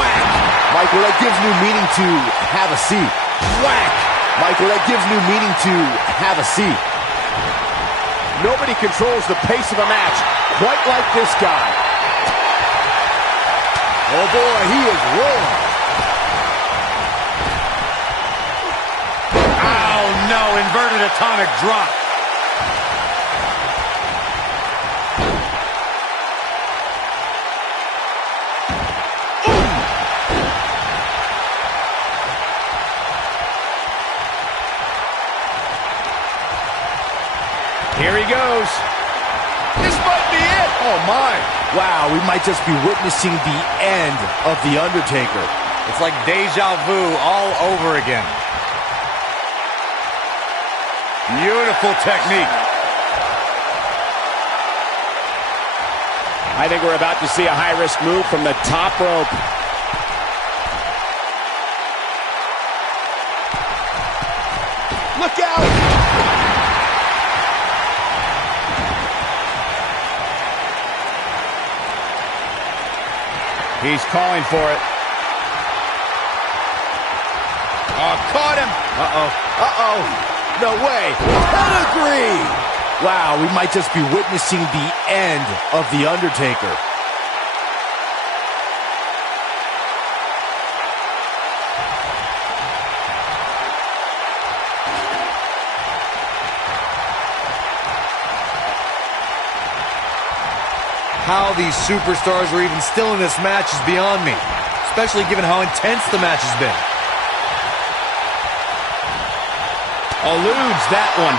Whack! Michael, that gives new meaning to have a seat. Whack! Michael, that gives new meaning to have a seat. Nobody controls the pace of a match quite like this guy. Oh boy, he is rolling. Oh no, inverted atomic drop. Here he goes. This might be it. Oh my. Wow, we might just be witnessing the end of The Undertaker. It's like deja vu all over again. Beautiful technique. I think we're about to see a high-risk move from the top rope. Look out! He's calling for it. Oh, caught him. Uh-oh. Uh-oh. No way. Pedigree! Wow, we might just be witnessing the end of The Undertaker. How these superstars are even still in this match is beyond me, especially given how intense the match has been. Eludes that one.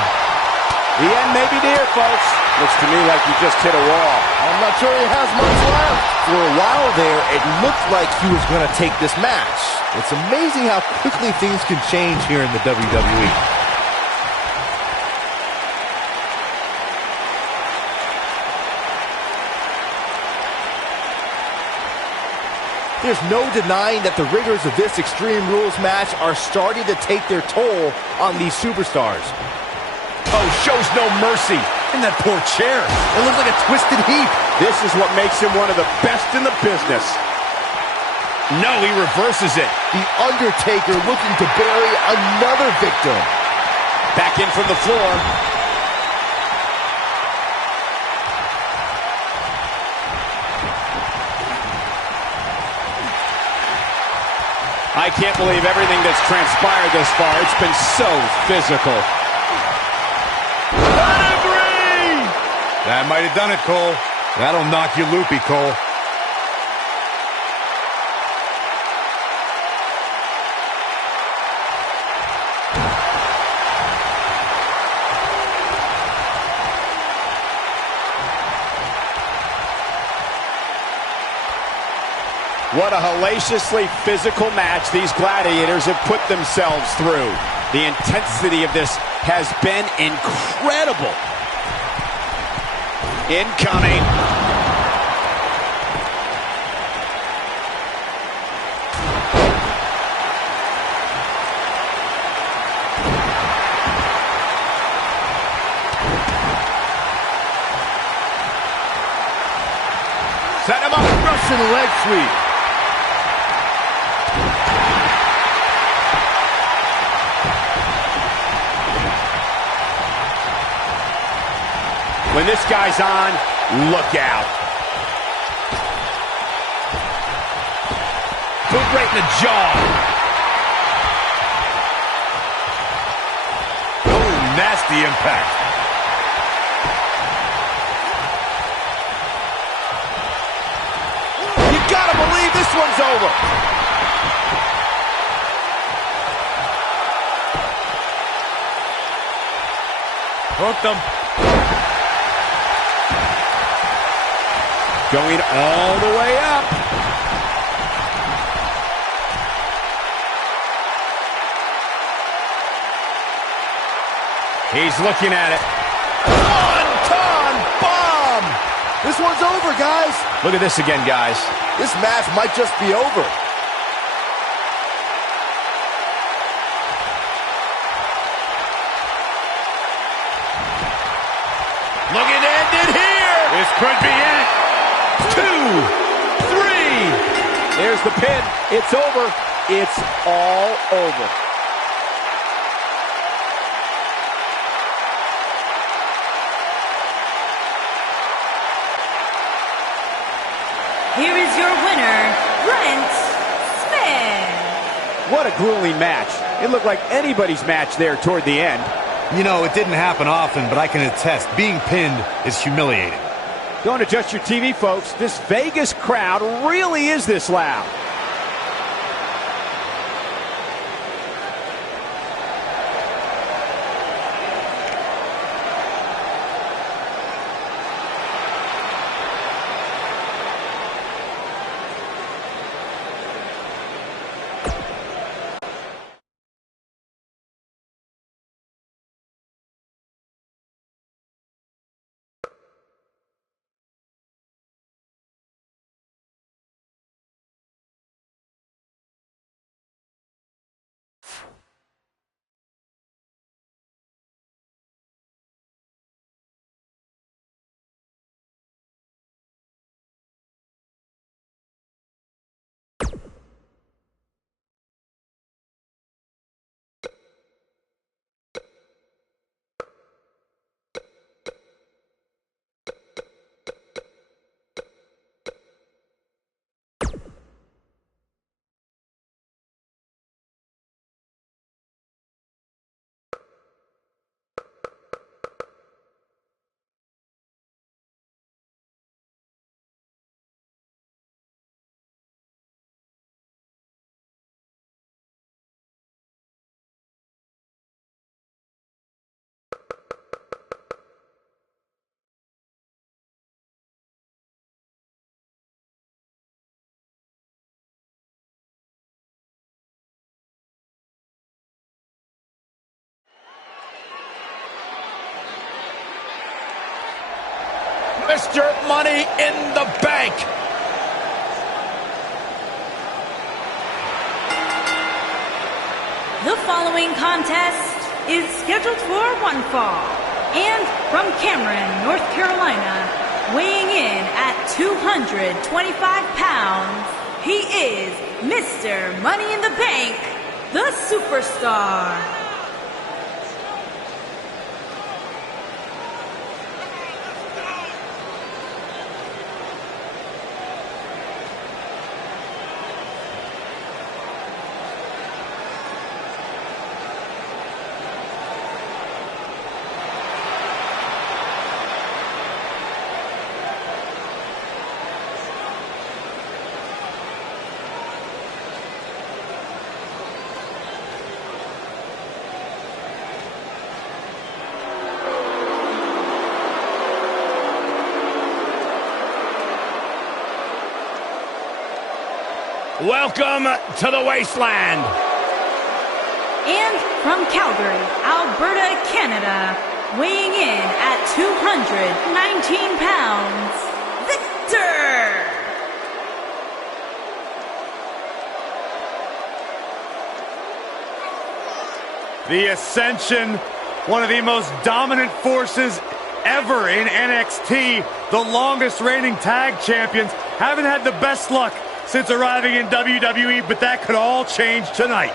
The end may be near, folks. Looks to me like you just hit a wall. I'm not sure he has much left. For a while there, it looked like he was going to take this match. It's amazing how quickly things can change here in the WWE. There's no denying that the rigors of this Extreme Rules match are starting to take their toll on these superstars. Oh, shows no mercy. In that poor chair. It looks like a twisted heap. This is what makes him one of the best in the business. No, he reverses it. The Undertaker looking to bury another victim. Back in from the floor. I can't believe everything that's transpired this far. It's been so physical. That might have done it, Cole. That'll knock you loopy, Cole. What a hellaciously physical match these gladiators have put themselves through. The intensity of this has been incredible. Incoming. Set him up. Russian leg sweep. When this guy's on, look out. Boot right in the jaw. Oh, nasty impact. You gotta believe this one's over. Hooked him. Going all the way up. He's looking at it. One-ton bomb. This one's over, guys. Look at this again, guys. This match might just be over. Look at it ended here. This could be it. 2, 3. There's the pin. It's over. It's all over. Here is your winner, Brent Smith. What a grueling match. It looked like anybody's match there toward the end. You know, it didn't happen often, but I can attest, being pinned is humiliating. Don't adjust your TV, folks. This Vegas crowd really is this loud. Mr. Money in the Bank. The following contest is scheduled for one fall. And from Cameron, North Carolina, weighing in at 225 pounds, he is Mr. Money in the Bank, the Superstar. Welcome to the wasteland. And from Calgary, Alberta, Canada, weighing in at 219 pounds, Victor! The Ascension, one of the most dominant forces ever in NXT, the longest reigning tag champions, haven't had the best luck since arriving in WWE, but that could all change tonight.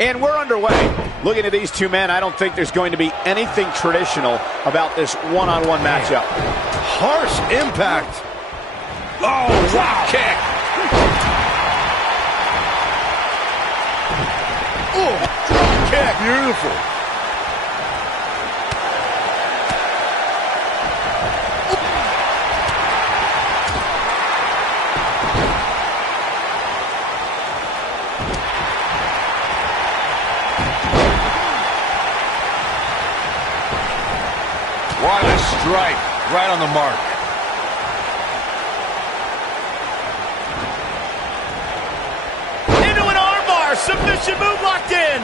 And we're underway. Looking at these two men, I don't think there's going to be anything traditional about this one-on-one matchup. Harsh impact. Oh, wow. Kick. Oh, drop kick. Beautiful. What a strike. Right on the mark. Into an armbar. Submission move locked in.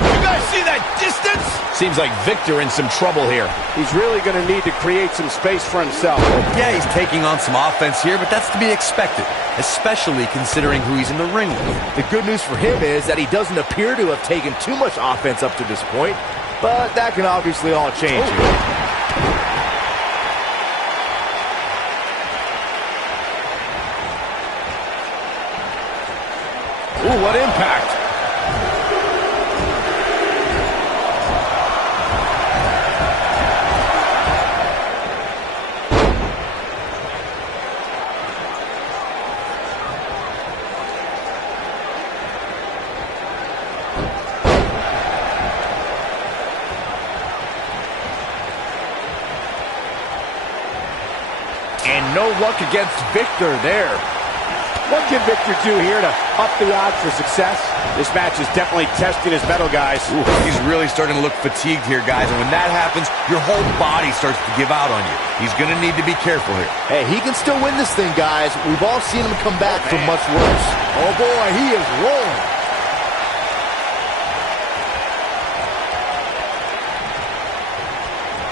You guys see that distance? Seems like Victor in some trouble here. He's really going to need to create some space for himself. Yeah, he's taking on some offense here, but that's to be expected, especially considering who he's in the ring with. The good news for him is that he doesn't appear to have taken too much offense up to this point, but that can obviously all change here. Ooh, what impact. And no luck against Victor there. What can Victor do here to up the odds for success? This match is definitely testing his mettle, guys. Ooh, he's really starting to look fatigued here, guys, and when that happens, your whole body starts to give out on you. He's going to need to be careful here. Hey, he can still win this thing, guys. We've all seen him come back from much worse. Oh, boy, he is rolling.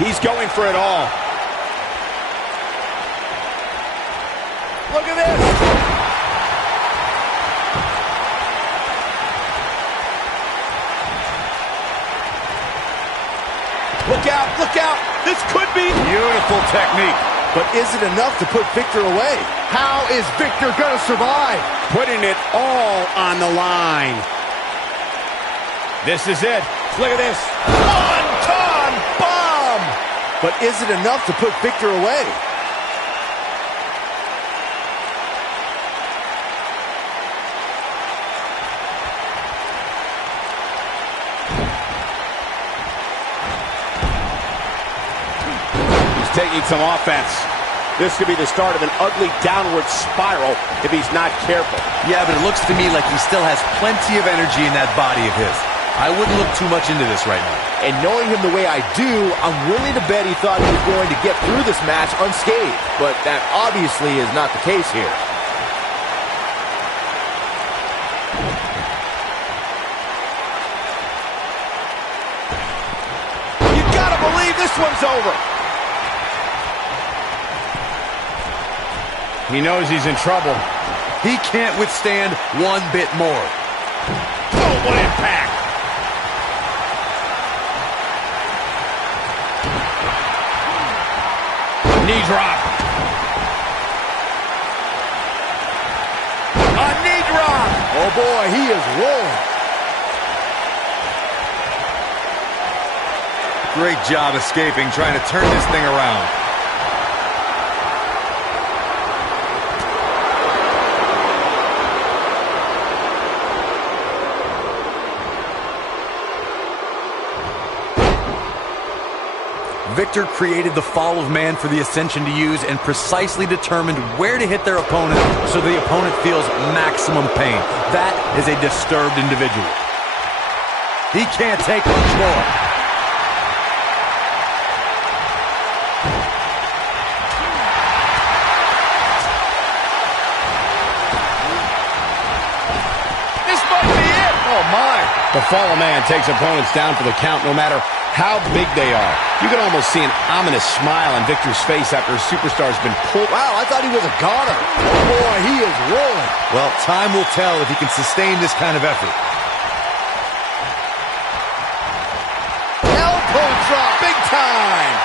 He's going for it all. Look at this. Look out, look out. This could be. Beautiful technique. But is it enough to put Victor away? How is Victor going to survive? Putting it all on the line. This is it. Look at this. One-ton bomb. But is it enough to put Victor away? Taking some offense. This could be the start of an ugly downward spiral if he's not careful. Yeah, but it looks to me like he still has plenty of energy in that body of his. I wouldn't look too much into this right now. And knowing him the way I do, I'm willing to bet he thought he was going to get through this match unscathed. But that obviously is not the case here. You gotta believe this one's over. He knows he's in trouble. He can't withstand one bit more. Oh, what impact. Knee drop. A knee drop. Oh boy, he is rolling. Great job escaping, trying to turn this thing around. Victor created the fall of man for the Ascension to use and precisely determined where to hit their opponent so the opponent feels maximum pain. That is a disturbed individual. He can't take much more. This might be it. Oh my. The fallen man takes opponents down for the count no matter how big they are. You can almost see an ominous smile on Victor's face after a superstar's been pulled. Wow, I thought he was a goner. Oh boy, he is rolling. Well, time will tell if he can sustain this kind of effort. Elbow drop, big time.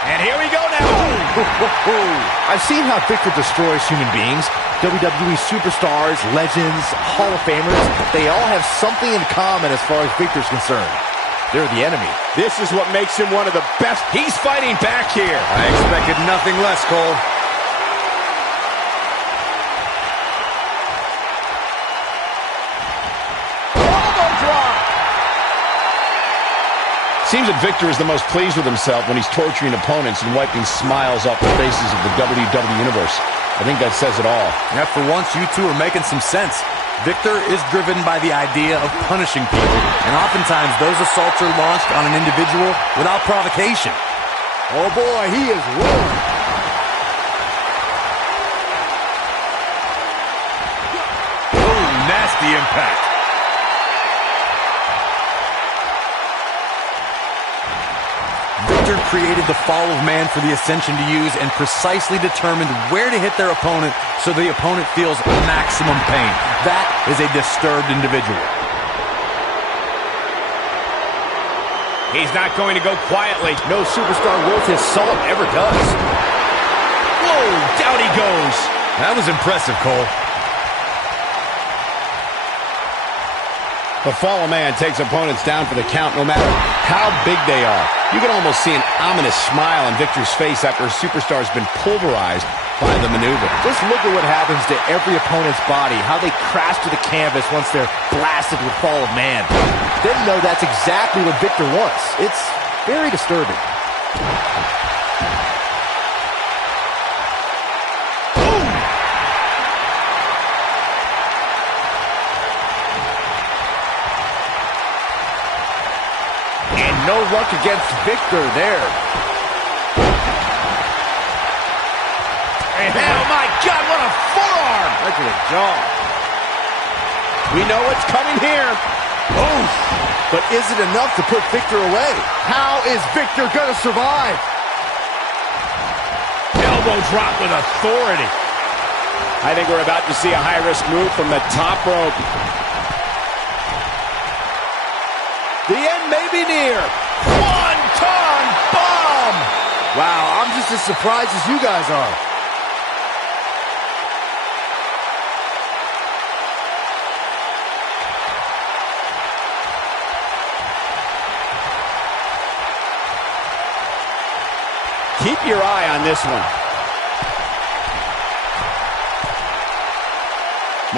And here we go now. I've seen how Victor destroys human beings. WWE superstars, legends, Hall of Famers, they all have something in common as far as Victor's concerned. They're the enemy. This is what makes him one of the best. He's fighting back here. I expected nothing less, Cole. Seems that Victor is the most pleased with himself when he's torturing opponents and wiping smiles off the faces of the WWE Universe. I think that says it all. Yeah, for once, you two are making some sense. Victor is driven by the idea of punishing people, and oftentimes those assaults are launched on an individual without provocation. Oh boy, he is rolling. Oh, nasty impact. Victor created the fall of man for the Ascension to use and precisely determined where to hit their opponent so the opponent feels maximum pain. That is a disturbed individual. He's not going to go quietly. No superstar worth his salt ever does. Whoa, down he goes. That was impressive, Cole. The fallen man takes opponents down for the count no matter how big they are. You can almost see an ominous smile on Victor's face after a superstar has been pulverized by the maneuver. Just look at what happens to every opponent's body, how they crash to the canvas once they're blasted with Fall of Man. They know that's exactly what Victor wants. It's very disturbing. No luck against Victor there. Oh, my God, what a forearm. Right to the jaw. We know what's coming here. Oh, but is it enough to put Victor away? How is Victor going to survive? Elbow drop with authority. I think we're about to see a high-risk move from the top rope. The end may be near. One-ton bomb. Wow, I'm just as surprised as you guys are. Keep your eye on this one.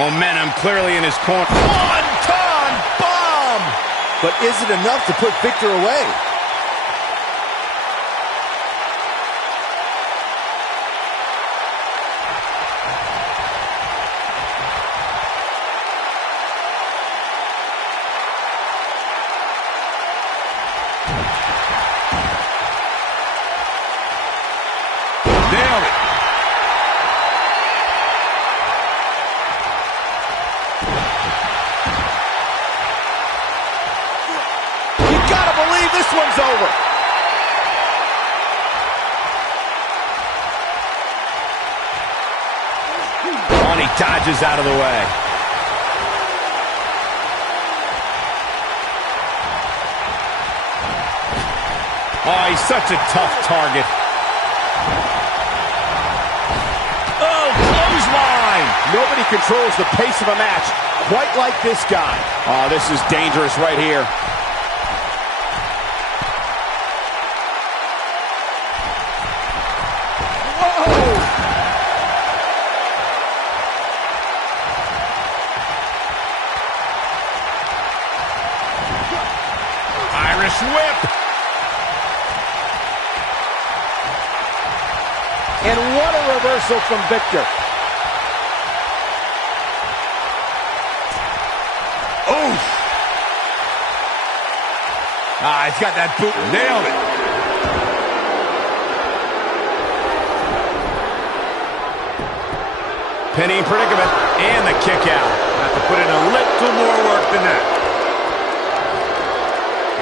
Momentum clearly in his corner. One-ton bomb. But is it enough to put Victor away? Nailed it. Gotta believe this one's over. Oh, and he dodges out of the way. Oh, he's such a tough target. Oh, clothesline. Nobody controls the pace of a match quite like this guy. Oh, this is dangerous right here. Irish whip. And what a reversal from Victor. Oh. Ah, he's got that boot. Nailed it. Pinning predicament and the kick out. Have to put in a little more work than that.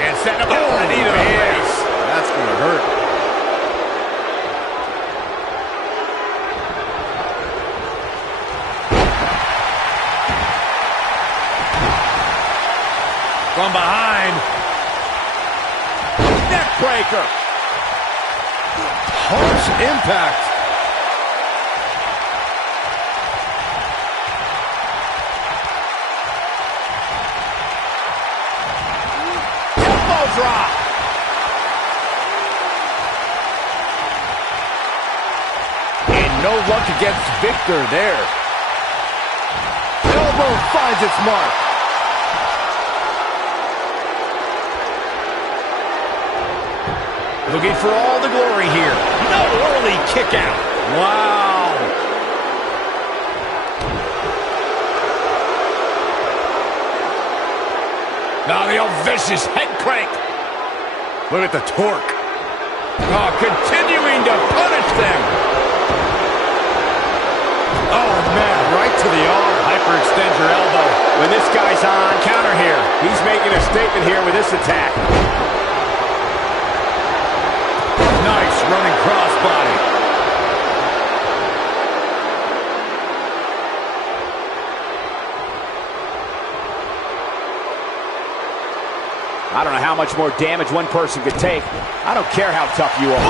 And setting up a knee to the face. That's going to hurt. From behind. Neck breaker. Harsh impact. Elbow drop. And no luck against Victor there. Elbow finds its mark. Looking for all the glory here. No early kick out. Wow. Now the old vicious head crank. Look at the torque. Oh, continuing to punish them. Oh, man, right to the arm. Hyperextend your elbow. When this guy's on counter here, he's making a statement here with this attack. Nice running crossbody. I don't know how much more damage one person could take. I don't care how tough you are.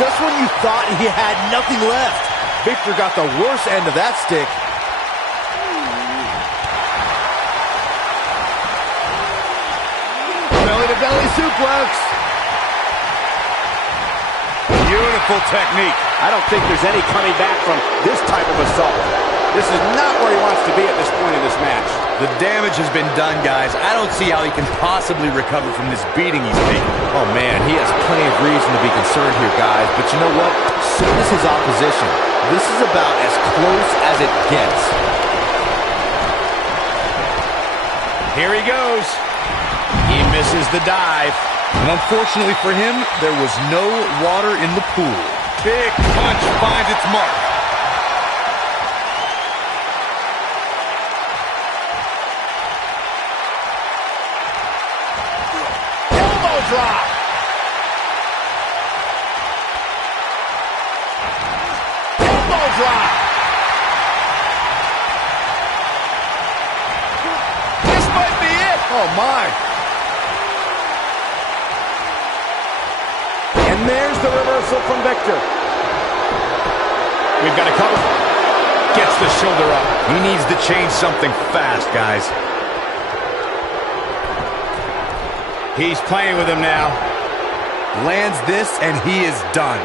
Just when you thought he had nothing left, Victor got the worst end of that stick. Belly-to-belly suplex. Beautiful technique. I don't think there's any coming back from this type of assault. This is not where he wants to be at this point in this match. The damage has been done, guys. I don't see how he can possibly recover from this beating he's taking. Oh, man, he has plenty of reason to be concerned here, guys. But you know what? So does his opposition. This is about as close as it gets. Here he goes. He misses the dive. And unfortunately for him, there was no water in the pool. Big punch finds its mark. Elbow drop. Elbow drop. This might be it. Oh, my. And there's the reversal from Victor. We've got a cover. Gets the shoulder up. He needs to change something fast, guys. He's playing with him now. Lands this, and he is done.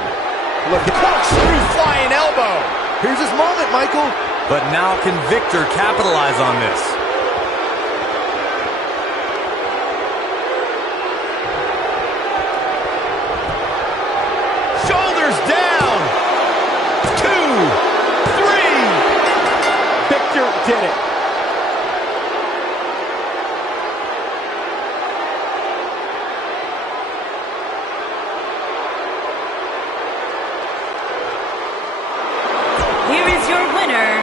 Look, Corkscrew flying elbow. here's his moment, Michael. But now can Victor capitalize on this? Shoulders down. 2, 3. Victor did it. Here is your winner,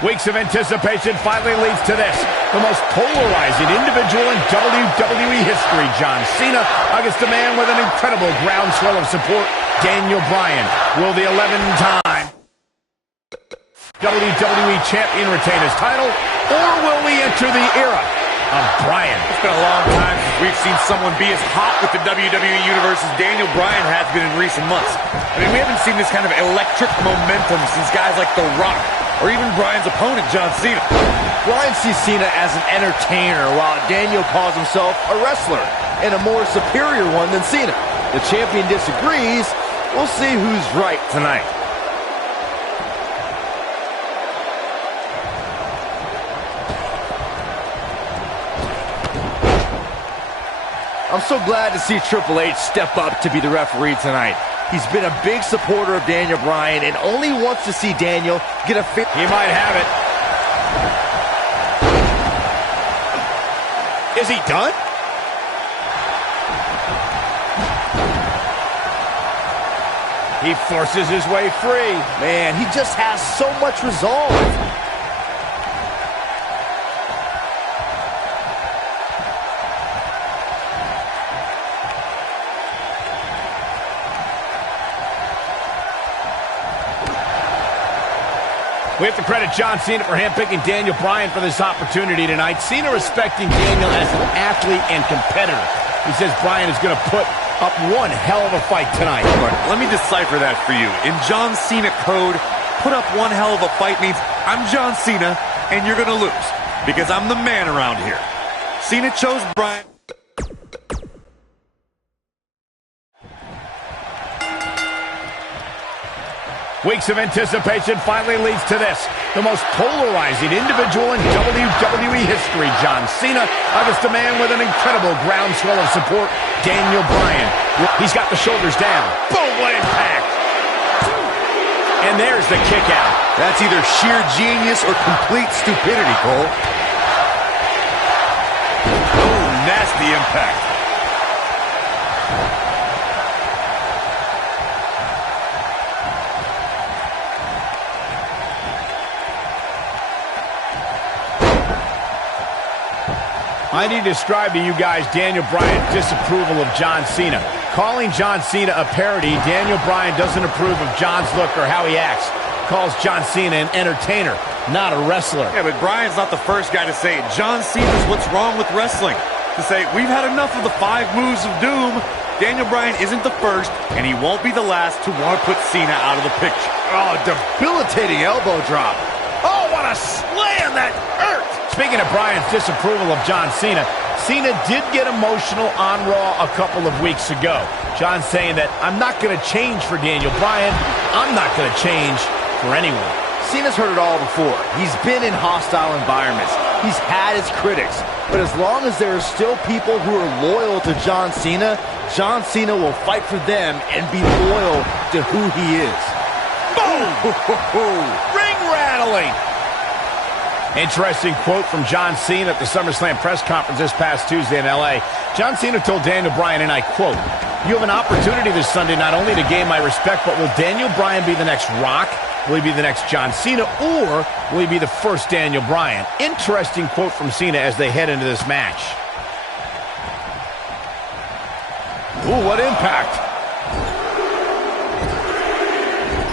Weeks of anticipation finally leads to this. The most polarizing individual in WWE history, John Cena, against a man with an incredible groundswell of support, Daniel Bryan. Will the 11-time WWE Champion retain his title, or will we enter the era of Bryan? It's been a long time since we've seen someone be as hot with the WWE Universe as Daniel Bryan has been in recent months. I mean, we haven't seen this kind of electric momentum since guys like The Rock, or even Bryan's opponent, John Cena. Bryan sees Cena as an entertainer, while Daniel calls himself a wrestler, and a more superior one than Cena. The champion disagrees. We'll see who's right tonight. I'm so glad to see Triple H step up to be the referee tonight. He's been a big supporter of Daniel Bryan and only wants to see Daniel get a fit. He might have it. Is he done? He forces his way free. Man, he just has so much resolve. We have to credit John Cena for handpicking Daniel Bryan for this opportunity tonight. Cena respecting Daniel as an athlete and competitor. He says Bryan is going to put up one hell of a fight tonight. Let me decipher that for you. In John Cena code, put up one hell of a fight means I'm John Cena and you're going to lose because I'm the man around here. Cena chose Bryan. Weeks of anticipation finally leads to this. The most polarizing individual in WWE history, John Cena, against a man with an incredible groundswell of support, Daniel Bryan. He's got the shoulders down. Boom, what impact! And there's the kick out. That's either sheer genius or complete stupidity, Cole. Oh, nasty impact. I need to describe to you guys Daniel Bryan's disapproval of John Cena. Calling John Cena a parody, Daniel Bryan doesn't approve of John's look or how he acts. Calls John Cena an entertainer, not a wrestler. Yeah, but Bryan's not the first guy to say it. John Cena's what's wrong with wrestling. To say, we've had enough of the 5 moves of doom. Daniel Bryan isn't the first, and he won't be the last to want to put Cena out of the picture. Oh, debilitating elbow drop. Oh, what a slam that hurt! Speaking of Bryan's disapproval of John Cena, Cena did get emotional on Raw a couple of weeks ago. John saying that, I'm not going to change for Daniel Bryan. I'm not going to change for anyone. Cena's heard it all before. He's been in hostile environments. He's had his critics. But as long as there are still people who are loyal to John Cena will fight for them and be loyal to who he is. Boom! Ring rattling! Interesting quote from John Cena at the SummerSlam press conference this past Tuesday in L.A. John Cena told Daniel Bryan, and I quote, "You have an opportunity this Sunday not only to gain my respect, but will Daniel Bryan be the next Rock? Will he be the next John Cena? Or will he be the first Daniel Bryan?" Interesting quote from Cena as they head into this match. Ooh, what impact.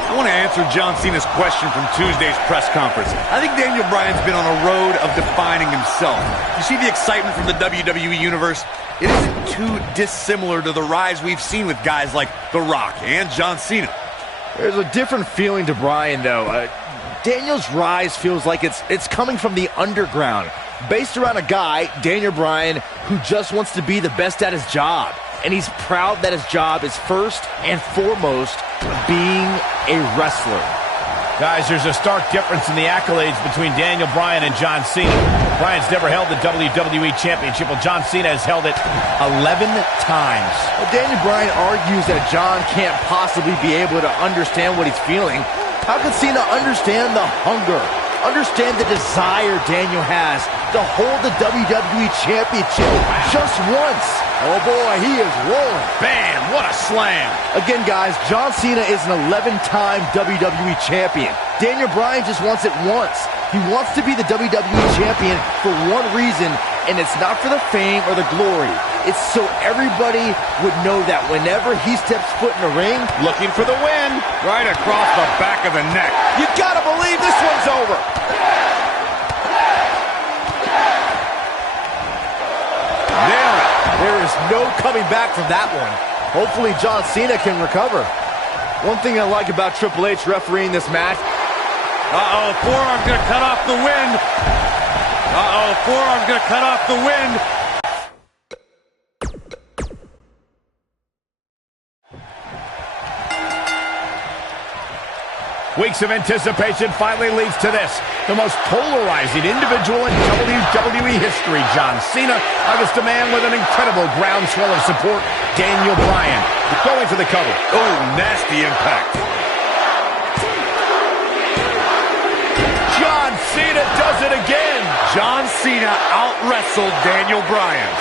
I want to answer John Cena's question from Tuesday's press conference. I think Daniel Bryan's been on a road of defining himself. You see the excitement from the WWE Universe? It isn't too dissimilar to the rise we've seen with guys like The Rock and John Cena. There's a different feeling to Bryan, though. Daniel's rise feels like it's coming from the underground, based around a guy, Daniel Bryan, who just wants to be the best at his job. And he's proud that his job is first and foremost being a wrestler. Guys, there's a stark difference in the accolades between Daniel Bryan and John Cena. Bryan's never held the WWE Championship, while John Cena has held it 11 times. Well, Daniel Bryan argues that John can't possibly be able to understand what he's feeling. How can Cena understand the hunger, understand the desire Daniel has to hold the WWE Championship just once? Oh boy, he is rolling. Bam, what a slam. Again, guys, John Cena is an 11-time WWE Champion. Daniel Bryan just wants it once. He wants to be the WWE Champion for one reason, and it's not for the fame or the glory. It's so everybody would know that whenever he steps foot in the ring, looking for the win. Right across the back of the neck. You gotta believe this one's over. Nailed it. There is no coming back from that one. Hopefully John Cena can recover. One thing I like about Triple H refereeing this match. Uh-oh, forearm's gonna cut off the wind. Uh-oh, forearm's gonna cut off the wind. Weeks of anticipation finally leads to this. The most polarizing individual in WWE history, John Cena, against a man with an incredible groundswell of support, Daniel Bryan. Going for the cover. Oh, nasty impact. John Cena does it again. John Cena out-wrestled Daniel Bryan.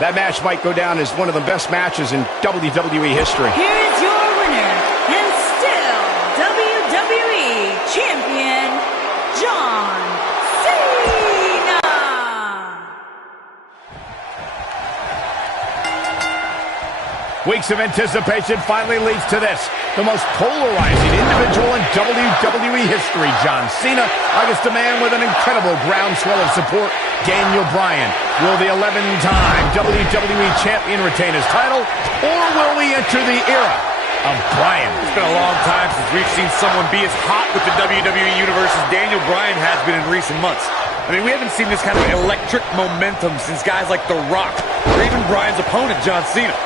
That match might go down as one of the best matches in WWE history. Here's your winner, and still WWE Champion, John Cena! Weeks of anticipation finally leads to this. The most polarizing individual in WWE history, John Cena, against a man with an incredible groundswell of support, Daniel Bryan. Will the 11-time WWE Champion retain his title, or will we enter the era of Bryan? It's been a long time since we've seen someone be as hot with the WWE Universe as Daniel Bryan has been in recent months. I mean, we haven't seen this kind of electric momentum since guys like The Rock, or even Bryan's opponent, John Cena.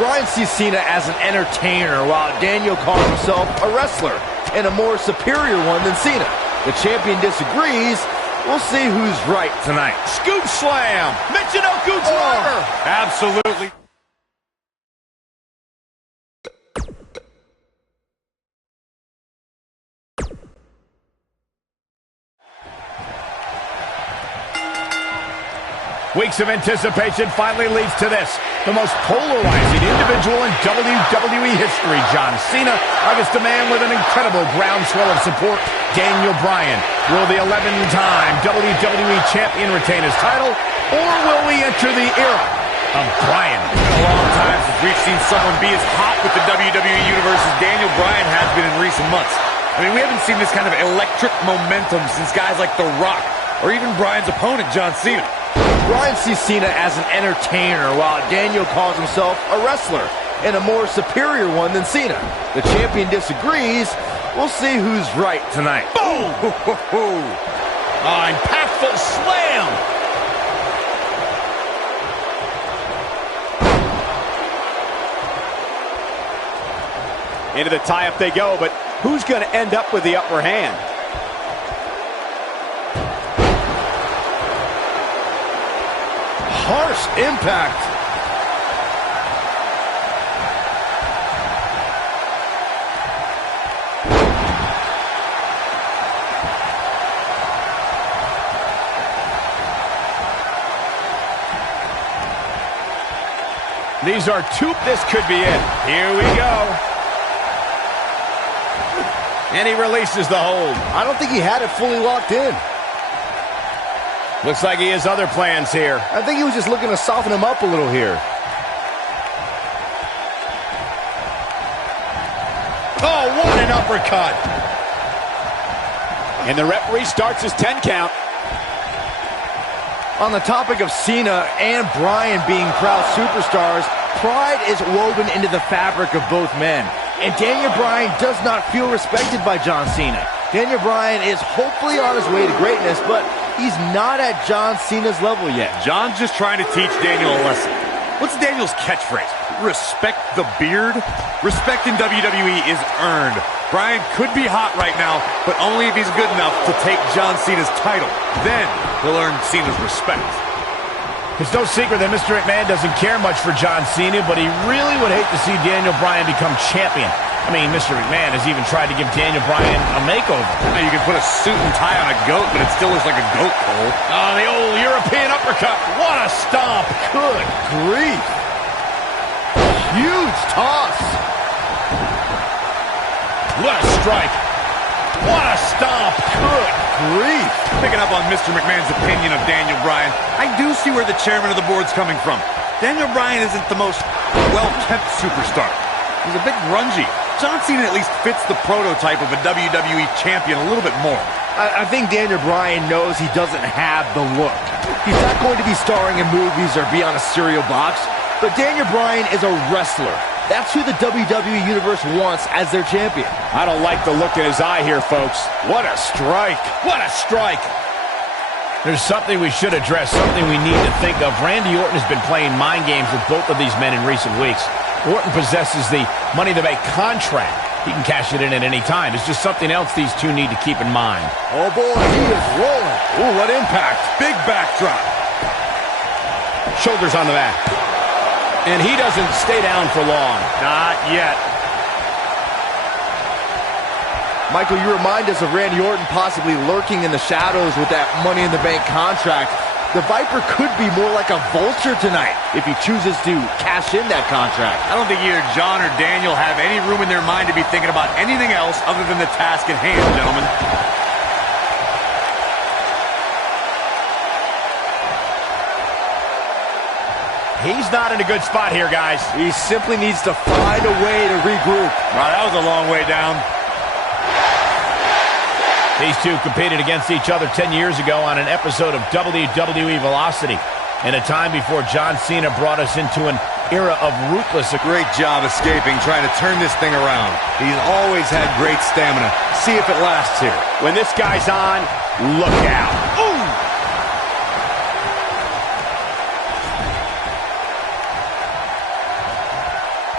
Bryan sees Cena as an entertainer, while Daniel calls himself a wrestler, and a more superior one than Cena. The champion disagrees. We'll see who's right tonight. Scoop slam! Michinoku driver! Absolutely. Weeks of anticipation finally leads to this. The most polarizing individual in WWE history, John Cena, against a man with an incredible groundswell of support, Daniel Bryan. Will the 11-time WWE Champion retain his title, or will we enter the era of Bryan? It's been a long time since we've seen someone be as hot with the WWE Universe as Daniel Bryan has been in recent months. I mean, we haven't seen this kind of electric momentum since guys like The Rock, or even Bryan's opponent, John Cena. Bryan sees Cena as an entertainer, while Daniel calls himself a wrestler, and a more superior one than Cena. The champion disagrees. We'll see who's right tonight. Boom! Impactful slam! Into the tie-up they go, but who's going to end up with the upper hand? Harsh impact. These are two. This could be it. Here we go. And he releases the hold. I don't think he had it fully locked in. Looks like he has other plans here. I think he was just looking to soften him up a little here. Oh, what an uppercut. And the referee starts his 10 count. On the topic of Cena and Bryan being proud superstars, pride is woven into the fabric of both men. And Daniel Bryan does not feel respected by John Cena. Daniel Bryan is hopefully on his way to greatness, but he's not at John Cena's level yet. John's just trying to teach Daniel a lesson. What's Daniel's catchphrase? Respect the beard? Respect in WWE is earned. Bryan could be hot right now, but only if he's good enough to take John Cena's title. Then he'll earn Cena's respect. It's no secret that Mr. McMahon doesn't care much for John Cena, but he really would hate to see Daniel Bryan become champion. I mean, Mr. McMahon has even tried to give Daniel Bryan a makeover. Now, you can put a suit and tie on a goat, but it still looks like a goat, Cole. Oh, the old European uppercut. What a stomp. Good grief. Huge toss. strike. What a stomp. Good grief. Picking up on Mr. McMahon's opinion of Daniel Bryan, I do see where the chairman of the board's coming from. Daniel Bryan isn't the most well-kept superstar. He's a bit grungy. John Cena at least fits the prototype of a WWE champion a little bit more. I think Daniel Bryan knows he doesn't have the look. He's not going to be starring in movies or be on a cereal box, but Daniel Bryan is a wrestler. That's who the WWE Universe wants as their champion. I don't like the look in his eye here, folks. What a strike. What a strike. There's something we should address, something we need to think of. Randy Orton has been playing mind games with both of these men in recent weeks. Orton possesses the Money in the Bank contract. He can cash it in at any time. It's just something else these two need to keep in mind. Oh boy, he is rolling. Ooh, what impact. Big backdrop. Shoulders on the mat. And he doesn't stay down for long. Not yet. Michael, you remind us of Randy Orton possibly lurking in the shadows with that Money in the Bank contract. The Viper could be more like a vulture tonight if he chooses to cash in that contract. I don't think either John or Daniel have any room in their mind to be thinking about anything else other than the task at hand, gentlemen. He's not in a good spot here, guys. He simply needs to find a way to regroup. Wow, that was a long way down. These two competed against each other 10 years ago on an episode of WWE Velocity, in a time before John Cena brought us into an era of ruthless. Great job escaping, trying to turn this thing around. He's always had great stamina. See if it lasts here. When this guy's on, look out. Ooh!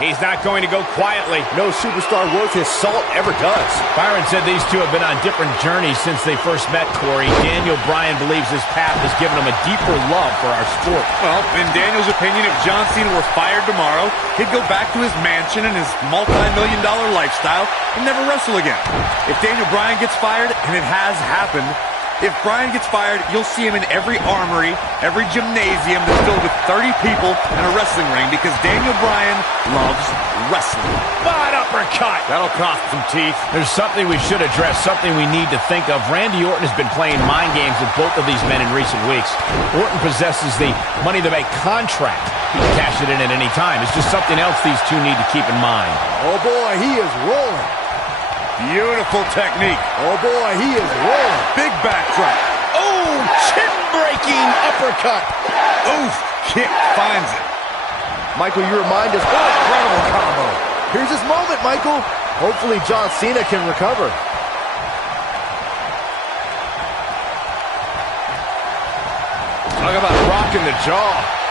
He's not going to go quietly. No superstar worth his salt ever does. Byron said these two have been on different journeys since they first met, Corey. Daniel Bryan believes his path has given him a deeper love for our sport. Well, in Daniel's opinion, if John Cena were fired tomorrow, he'd go back to his mansion and his multi-million-dollar lifestyle and never wrestle again. If Daniel Bryan gets fired, and it has happened, if Bryan gets fired, you'll see him in every armory, every gymnasium that's filled with 30 people and a wrestling ring because Daniel Bryan loves wrestling. But uppercut! That'll cost some teeth. There's something we should address, something we need to think of. Randy Orton has been playing mind games with both of these men in recent weeks. Orton possesses the Money in the Bank contract. He can cash it in at any time. It's just something else these two need to keep in mind. Oh boy, he is rolling. Beautiful technique. Oh boy, he is rolling. Big backdrop. Oh, chin-breaking uppercut. Oof, kick finds it. Michael, you remind us, what an incredible combo. Here's his moment, Michael. Hopefully John Cena can recover. Talk about rocking the jaw.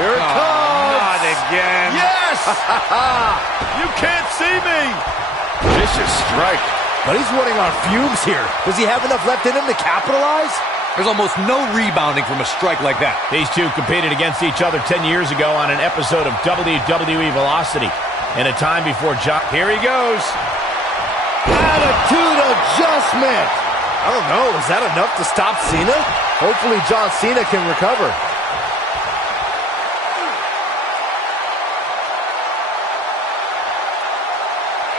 Here it comes. Not again. Yes! You can't see me. Vicious strike. But he's running on fumes here. Does he have enough left in him to capitalize? There's almost no rebounding from a strike like that. These two competed against each other 10 years ago on an episode of WWE Velocity, in a time before John... Here he goes. Attitude adjustment. I don't know, is that enough to stop Cena? Hopefully John Cena can recover.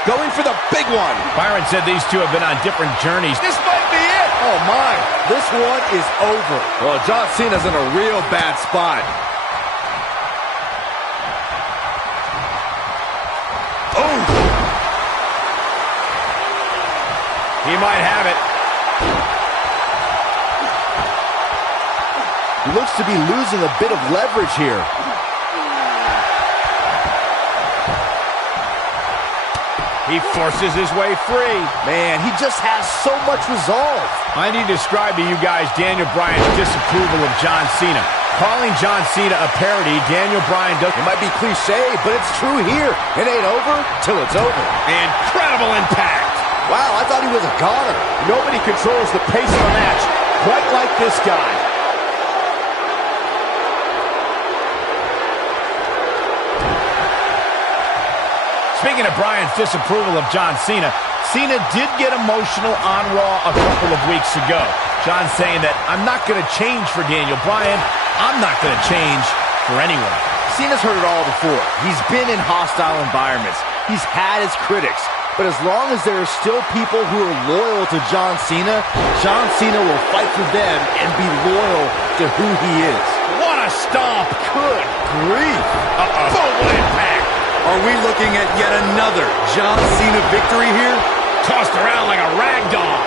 Going for the big one. Byron said these two have been on different journeys. This might be it. Oh my, this one is over. Well, John Cena's in a real bad spot. Oh! He might have it. He looks to be losing a bit of leverage here. He forces his way free. Man, he just has so much resolve. I need to describe to you guys Daniel Bryan's disapproval of John Cena. Calling John Cena a parody, Daniel Bryan does... It might be cliche, but it's true here. It ain't over till it's over. Incredible impact. Wow, I thought he was a goner. Nobody controls the pace of a match quite like this guy. Speaking of Bryan's disapproval of John Cena, Cena did get emotional on Raw a couple of weeks ago. John saying that I'm not going to change for Daniel Bryan. I'm not going to change for anyone. Cena's heard it all before. He's been in hostile environments. He's had his critics. But as long as there are still people who are loyal to John Cena will fight for them and be loyal to who he is. What a stomp. Good grief. Boom, what impact. Are we looking at yet another John Cena victory here? Tossed around like a rag doll.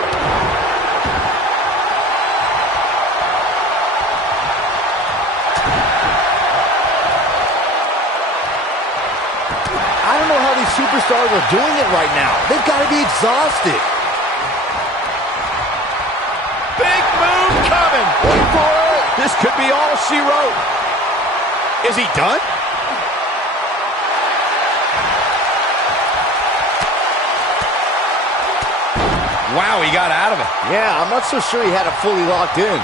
I don't know how these superstars are doing it right now. They've got to be exhausted. Big move coming. Wait for it. This could be all she wrote. Is he done? Wow, he got out of it. Yeah, I'm not so sure he had it fully locked in.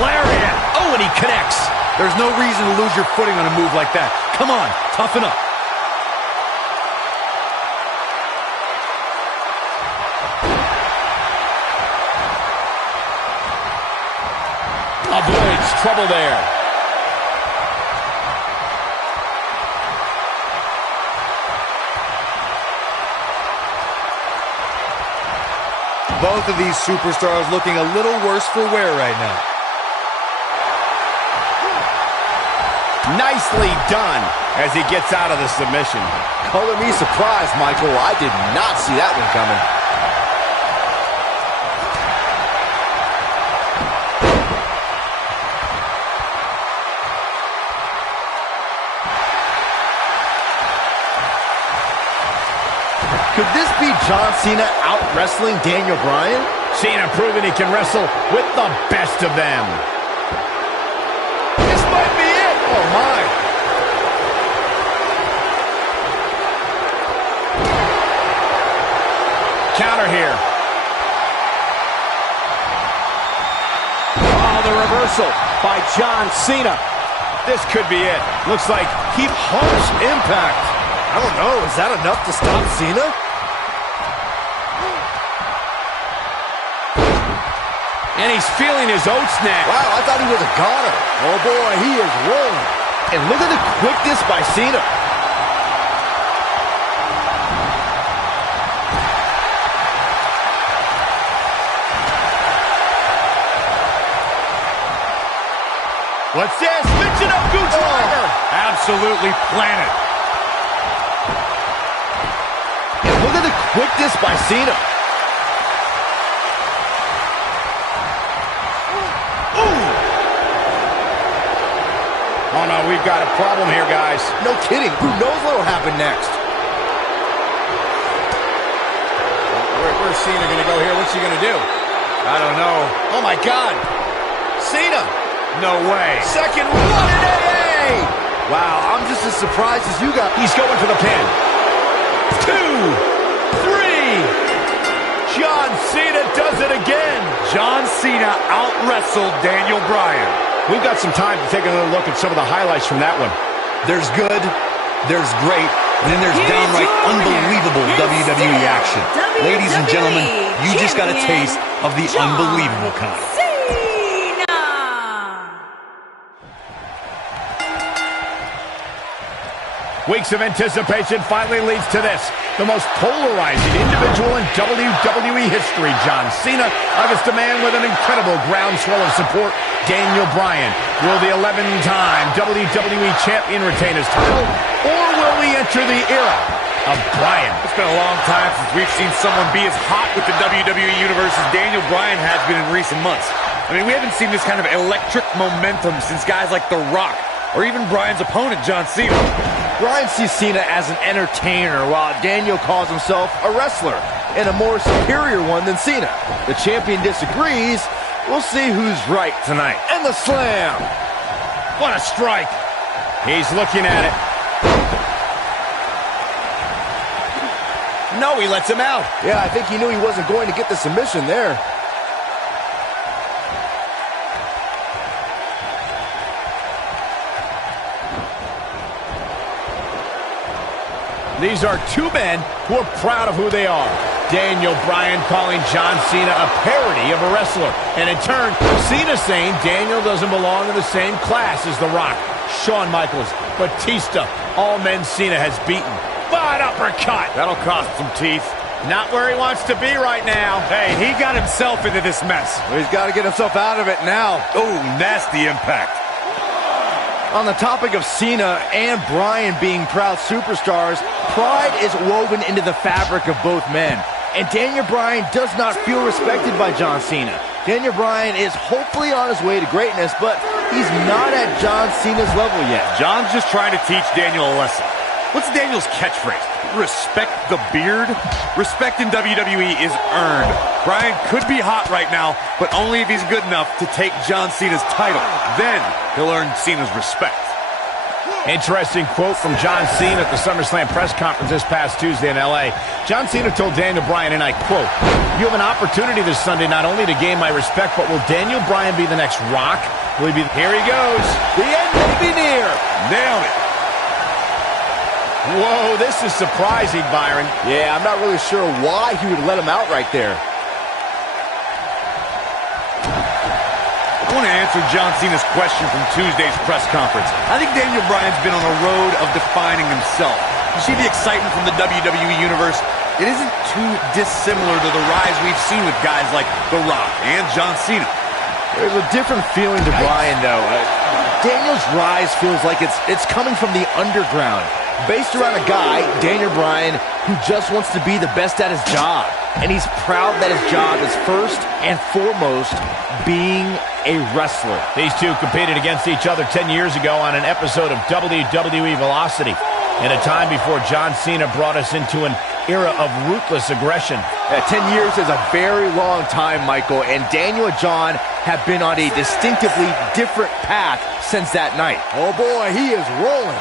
Lariat. Oh, and he connects. There's no reason to lose your footing on a move like that. Come on, toughen up. Avoids trouble there. Both of these superstars looking a little worse for wear right now. Nicely done as he gets out of the submission. Color me surprised, Michael. I did not see that one coming. Could this be John Cena out-wrestling Daniel Bryan? Cena proving he can wrestle with the best of them. This might be it. Oh, my. Counter here. Oh, the reversal by John Cena. This could be it. Looks like He punched Impact. I don't know. Is that enough to stop Cena? And he's feeling his oats now. Wow, I thought he was a goner. Oh, boy, he is rolling. And look at the quickness by Cena. what's this? Mixing up Gooch Driver. Absolutely planted. And look at the quickness by Cena. Oh, no, we've got a problem here, guys. No kidding. Who knows what will happen next? Where's Cena going to go here? What's he going to do? I don't know. Oh, my God. Cena. No way. Second one in AA. Wow, I'm just as surprised as you got. He's going for the pin. 2, 3. John Cena does it again. John Cena out-wrestled Daniel Bryan. We've got some time to take another look at some of the highlights from that one. There's good, there's great, and then there's Here's downright your winner, unbelievable and WWE still action. Ladies and gentlemen, you just got a champion, taste of the John unbelievable kind. Cena. Weeks of anticipation finally leads to this. The most polarizing individual in WWE history, John Cena, against a man with an incredible groundswell of support, Daniel Bryan. Will the 11-time WWE Champion retain his title, or will we enter the era of Bryan? It's been a long time since we've seen someone be as hot with the WWE Universe as Daniel Bryan has been in recent months. I mean, we haven't seen this kind of electric momentum since guys like The Rock, or even Bryan's opponent, John Cena. Bryan sees Cena as an entertainer, while Daniel calls himself a wrestler, and a more superior one than Cena. The champion disagrees. We'll see who's right tonight. And the slam. What a strike. He's looking at it. No, he lets him out. Yeah, I think he knew he wasn't going to get the submission there. These are two men who are proud of who they are. Daniel Bryan calling John Cena a parody of a wrestler. And in turn, Cena saying Daniel doesn't belong in the same class as The Rock, Shawn Michaels, Batista, all men Cena has beaten. But uppercut. That'll cost some teeth. Not where he wants to be right now. Hey, he got himself into this mess. Well, he's got to get himself out of it now. Oh, nasty impact. On the topic of Cena and Bryan being proud superstars, pride is woven into the fabric of both men. And Daniel Bryan does not feel respected by John Cena. Daniel Bryan is hopefully on his way to greatness, but he's not at John Cena's level yet. John's just trying to teach Daniel a lesson. What's Daniel's catchphrase? Respect the beard? Respect in WWE is earned. Bryan could be hot right now, but only if he's good enough to take John Cena's title. Then he'll earn Cena's respect. Interesting quote from John Cena at the SummerSlam press conference this past Tuesday in L.A. John Cena told Daniel Bryan, and I quote, "You have an opportunity this Sunday not only to gain my respect, but will Daniel Bryan be the next Rock? Will he be..." Here he goes. The end may be near. Nailed it. Whoa, this is surprising, Byron. Yeah, I'm not really sure why he would let him out right there. I want to answer John Cena's question from Tuesday's press conference. I think Daniel Bryan's been on a road of defining himself. You see the excitement from the WWE Universe? It isn't too dissimilar to the rise we've seen with guys like The Rock and John Cena. There's a different feeling to Bryan, though. Daniel's rise feels like it's coming from the underground, based around a guy, Daniel Bryan, who just wants to be the best at his job. And he's proud that his job is first and foremost being a wrestler. These two competed against each other 10 years ago on an episode of WWE Velocity, in a time before John Cena brought us into an era of ruthless aggression. 10 years is a very long time, Michael, and Daniel and John have been on a distinctively different path since that night. Oh boy, he is rolling.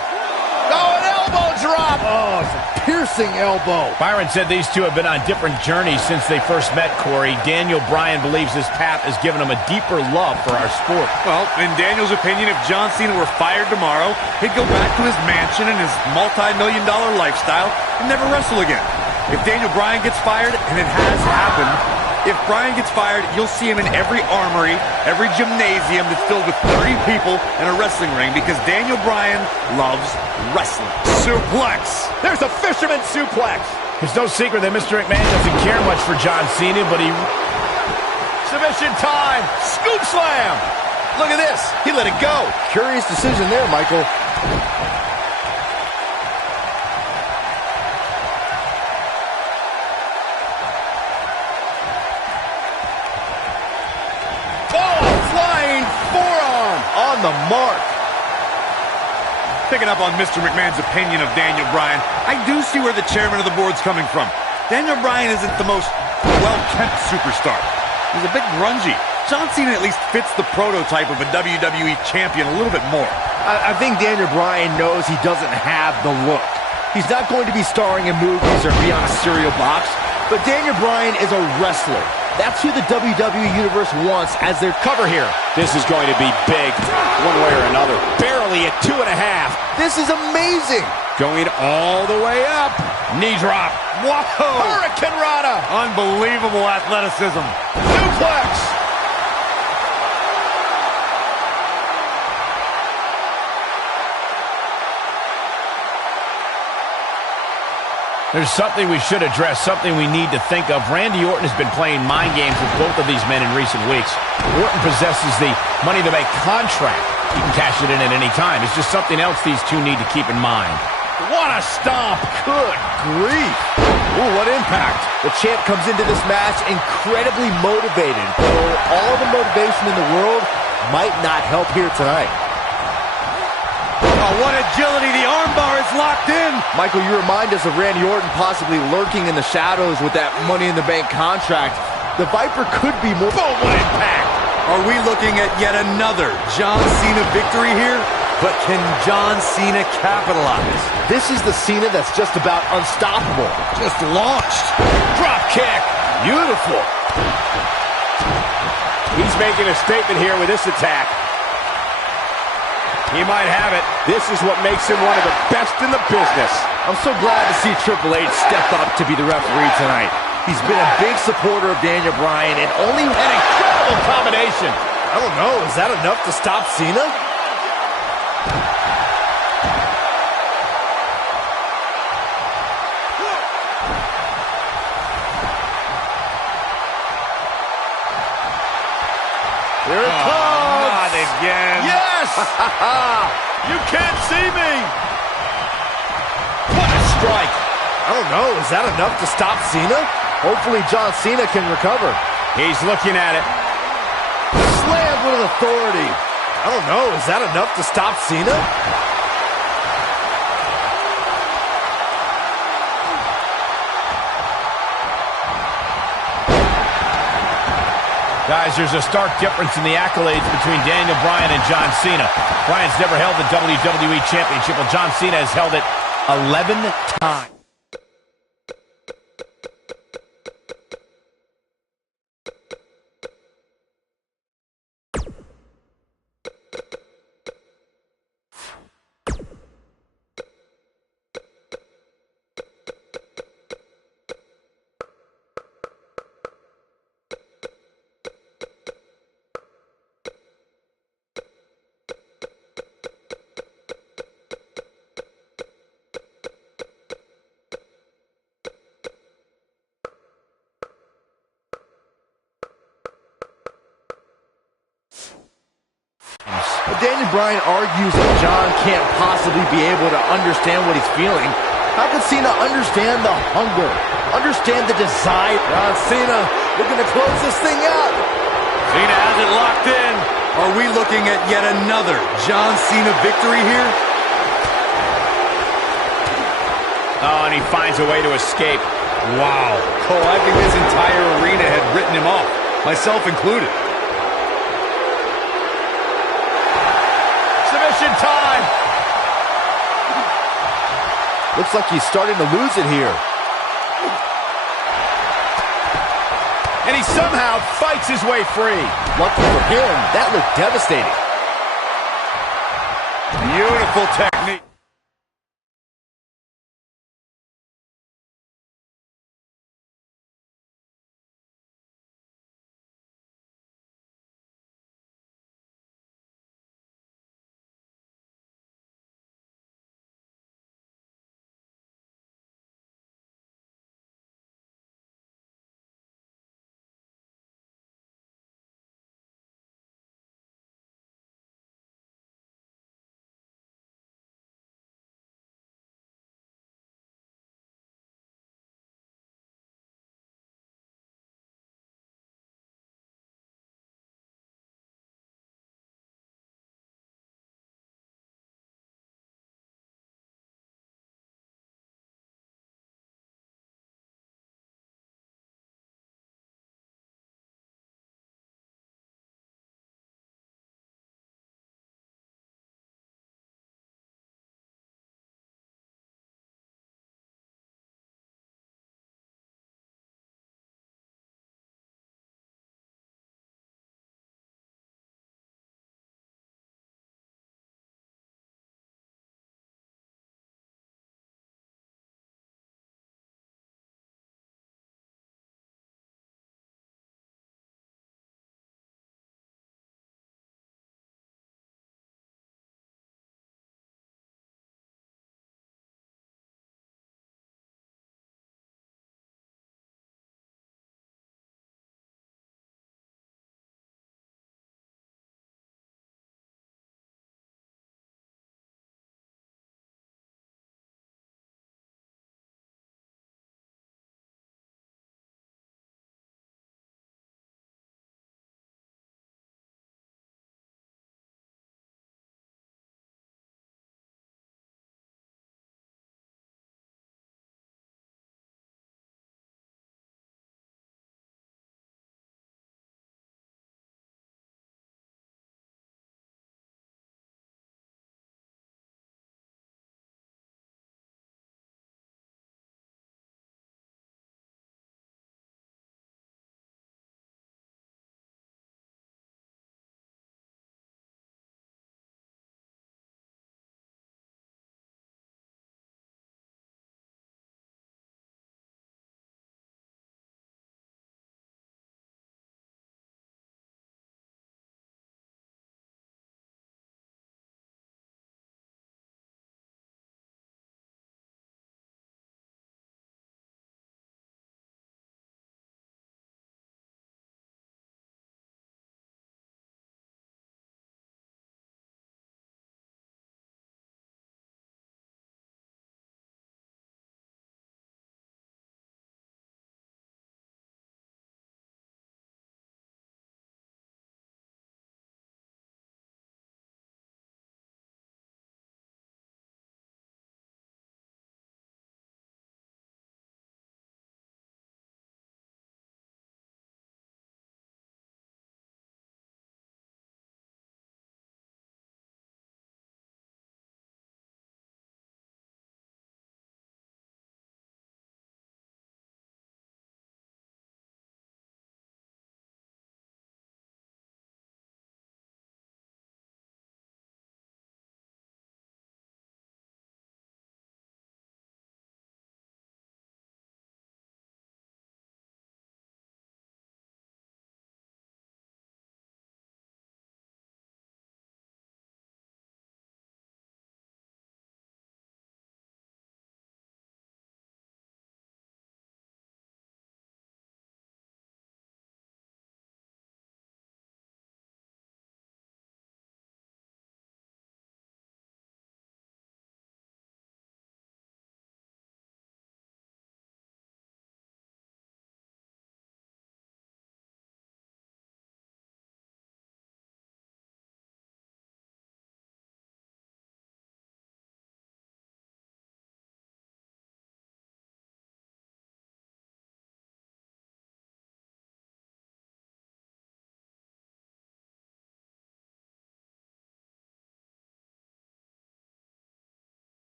Oh, an elbow drop! Oh, it's a piercing elbow. Byron said these two have been on different journeys since they first met, Corey. Daniel Bryan believes this path has given him a deeper love for our sport. Well, in Daniel's opinion, if John Cena were fired tomorrow, he'd go back to his mansion and his multi-million-dollar lifestyle and never wrestle again. If Daniel Bryan gets fired, and it has happened, if Bryan gets fired, you'll see him in every armory, every gymnasium that's filled with 30 people and a wrestling ring, because Daniel Bryan loves wrestling. Suplex. There's a fisherman suplex. It's no secret that Mr. McMahon doesn't care much for John Cena, but he... Submission time. Scoop slam. Look at this. He let it go. Curious decision there, Michael. On the mark. Picking up on Mr. McMahon's opinion of Daniel Bryan, I do see where the chairman of the board's coming from. Daniel Bryan isn't the most well-kept superstar. He's a bit grungy. John Cena at least fits the prototype of a WWE champion a little bit more. I think Daniel Bryan knows he doesn't have the look. He's not going to be starring in movies or be on a cereal box, but Daniel Bryan is a wrestler. That's who the WWE Universe wants as their cover here. This is going to be big, one way or another. Barely at 2.5. This is amazing. Going all the way up. Knee drop. Whoa! Hurricane Rana. Unbelievable athleticism. Suplex. There's something we should address, something we need to think of. Randy Orton has been playing mind games with both of these men in recent weeks. Orton possesses the Money to Bank contract. He can cash it in at any time. It's just something else these two need to keep in mind. What a stomp. Good grief. Ooh, what impact. The champ comes into this match incredibly motivated, though all the motivation in the world might not help here tonight. Oh, what agility. The armbar is locked in. Michael, you remind us of Randy Orton possibly lurking in the shadows with that Money in the Bank contract. The Viper could be more... Boom, what impact. Are we looking at yet another John Cena victory here? But can John Cena capitalize? This is the Cena that's just about unstoppable. Just launched. Drop kick. Beautiful. He's making a statement here with this attack. He might have it. This is what makes him one of the best in the business. I'm so glad to see Triple H step up to be the referee tonight. He's been a big supporter of Daniel Bryan and only An incredible combination. I don't know, is that enough to stop Cena? Here it comes! Not again. Yes! You can't see me! What a strike. I don't know, is that enough to stop Cena? Hopefully John Cena can recover. He's looking at it. Slammed with authority. I don't know, is that enough to stop Cena? Guys, there's a stark difference in the accolades between Daniel Bryan and John Cena. Bryan's never held the WWE Championship, while John Cena has held it 11 times. But Daniel Bryan argues that John can't possibly be able to understand what he's feeling. How could Cena understand the hunger, understand the desire? John Cena looking to close this thing out. Cena has it locked in. Are we looking at yet another John Cena victory here? Oh, and he finds a way to escape. Wow. Cole, I think this entire arena had written him off, myself included. Submission time. Looks like he's starting to lose it here. And he somehow fights his way free. Lucky for him, that looked devastating. Beautiful technique.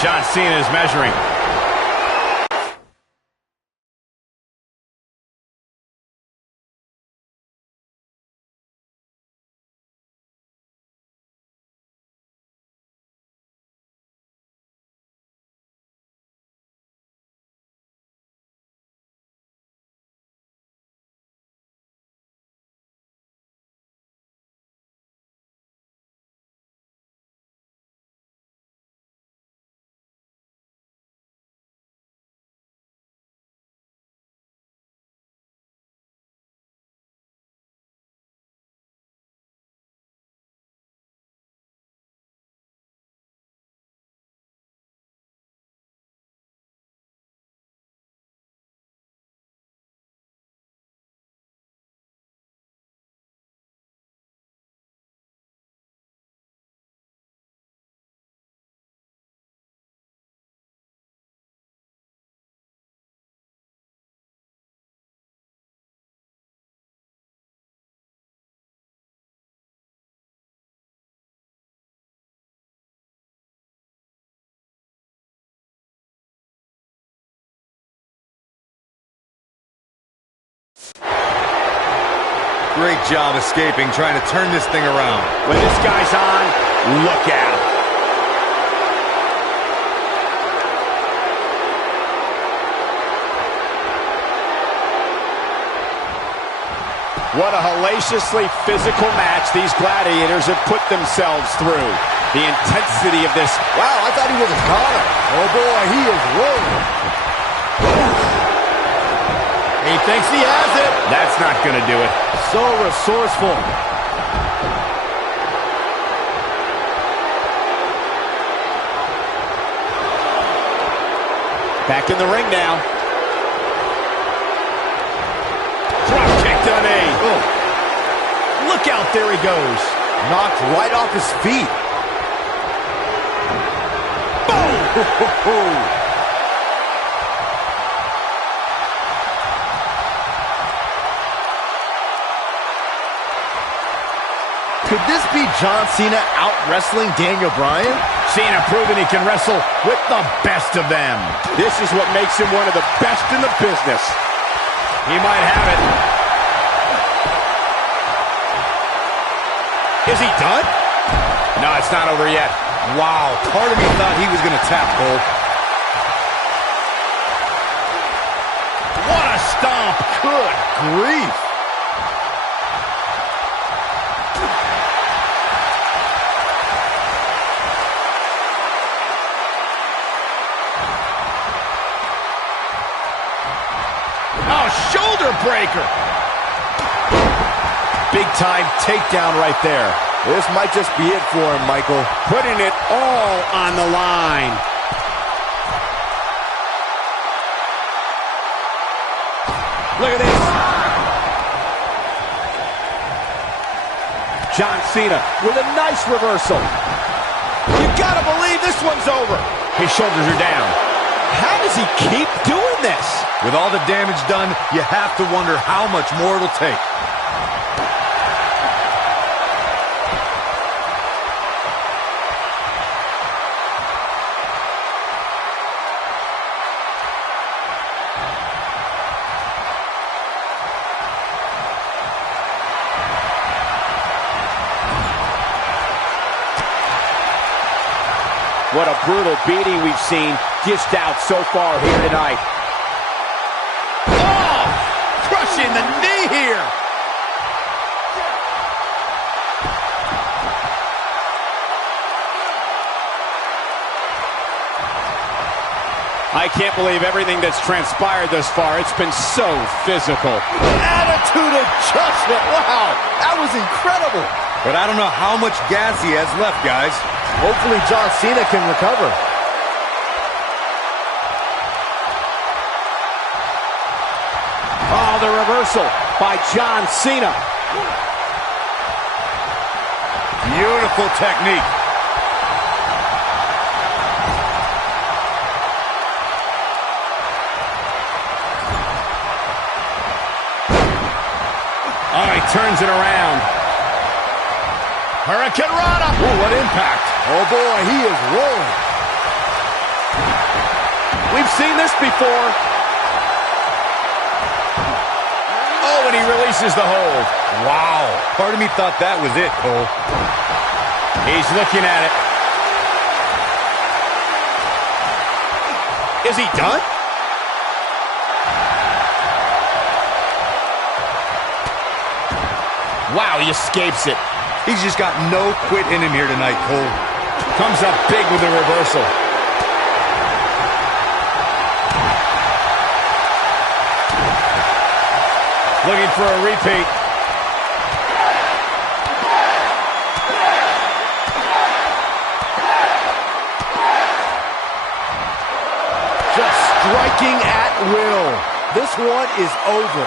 John Cena is measuring. Great job escaping, trying to turn this thing around. When this guy's on, look out. What a hellaciously physical match these gladiators have put themselves through. The intensity of this. Wow, I thought he was a goner. Oh boy, he is rolling. He thinks he has it. That's not going to do it. So resourceful. Back in the ring now. Drop kick to the knee. Oh. Look out, there he goes. Knocked right off his feet. Boom! Could this be John Cena out-wrestling Daniel Bryan? Cena proving he can wrestle with the best of them. This is what makes him one of the best in the business. He might have it. Is he done? No, it's not over yet. Wow, part of me thought he was going to tap, Cole. What a stomp. Good grief. Oh, shoulder breaker. Big time takedown right there. This might just be it for him, Michael. Putting it all on the line. Look at this. John Cena with a nice reversal. You gotta believe this one's over. His shoulders are down. How does he keep doing this? With all the damage done, you have to wonder how much more it'll take. What a brutal beating we've seen dished out so far here tonight. Oh! Crushing the knee here. I can't believe everything that's transpired thus far. It's been so physical. Attitude adjustment. Wow, that was incredible. But I don't know how much gas he has left, guys. Hopefully John Cena can recover. Oh, the reversal by John Cena. Beautiful technique. Oh, he turns it around. Hurricane Rana. Ooh, what impact. Oh boy, he is rolling. We've seen this before. Oh, and he releases the hold. Wow. Part of me thought that was it, Cole. He's looking at it. Is he done? Wow, he escapes it. He's just got no quit in him here tonight, Cole. Comes up big with a reversal. Looking for a repeat. Just striking at will. This one is over.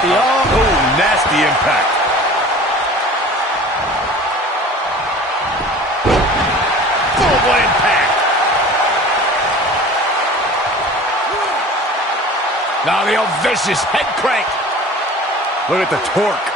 Oh, nasty impact. Oh, what impact! Now the old vicious head crank. Look at the torque.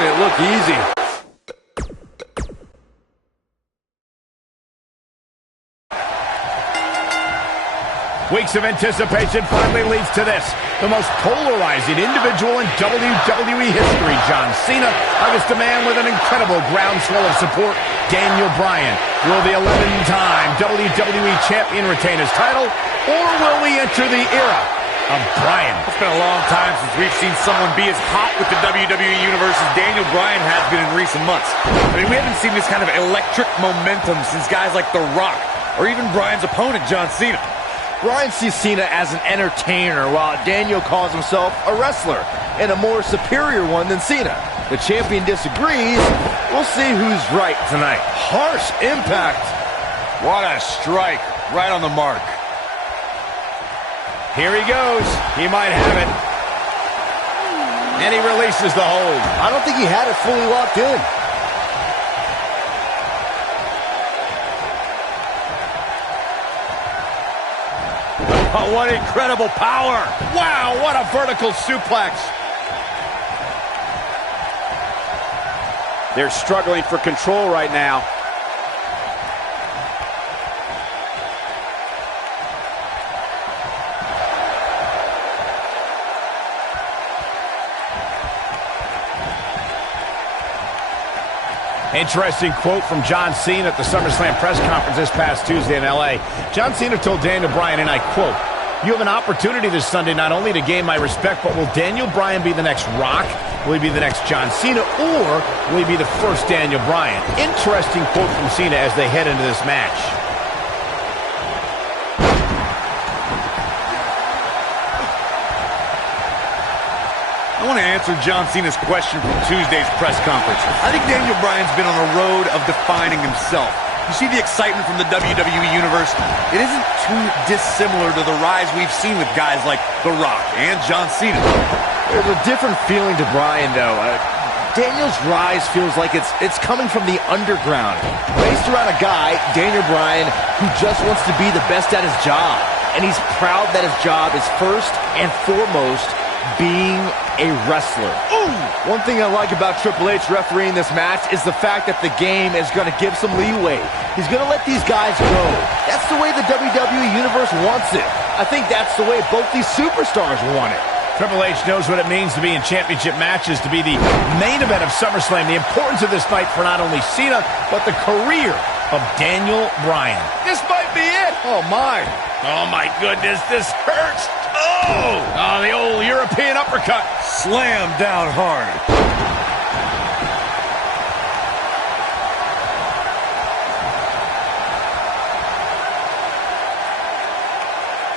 making it look easy. Weeks of anticipation finally leads to this. The most polarizing individual in WWE history, John Cena, against a man with an incredible groundswell of support, Daniel Bryan. Will the 11-time WWE Champion retain his title, or will we enter the era of Bryan? It's been a long time since we've seen someone be as hot with the WWE Universe as Daniel Bryan has been in recent months. I mean, we haven't seen this kind of electric momentum since guys like The Rock, or even Bryan's opponent, John Cena. Bryan sees Cena as an entertainer, while Daniel calls himself a wrestler, and a more superior one than Cena. The champion disagrees. We'll see who's right tonight. Harsh impact. What a strike. Right on the mark. Here he goes. He might have it. And he releases the hold. I don't think he had it fully locked in. Oh, what incredible power. Wow, what a vertical suplex. They're struggling for control right now. Interesting quote from John Cena at the SummerSlam press conference this past Tuesday in L.A. John Cena told Daniel Bryan, and I quote, "You have an opportunity this Sunday not only to gain my respect, but will Daniel Bryan be the next Rock? Will he be the next John Cena? Or will he be the first Daniel Bryan?" Interesting quote from Cena as they head into this match. I want to answer John Cena's question from Tuesday's press conference. I think Daniel Bryan's been on a road of defining himself. You see the excitement from the WWE Universe? It isn't too dissimilar to the rise we've seen with guys like The Rock and John Cena. There's a different feeling to Bryan, though. Daniel's rise feels like it's coming from the underground, based around a guy, Daniel Bryan, who just wants to be the best at his job. And he's proud that his job is first and foremost being a wrestler. Ooh! One thing I like about Triple H refereeing this match is the fact that the game is going to give some leeway. He's going to let these guys go. That's the way the WWE Universe wants it. I think that's the way both these superstars want it. Triple H knows what it means to be in championship matches, to be the main event of SummerSlam. The importance of this night for not only Cena, but the career of Daniel Bryan. This might be it. Oh, my. Oh, my goodness, this hurts. Oh, the old European uppercut. Slam down hard.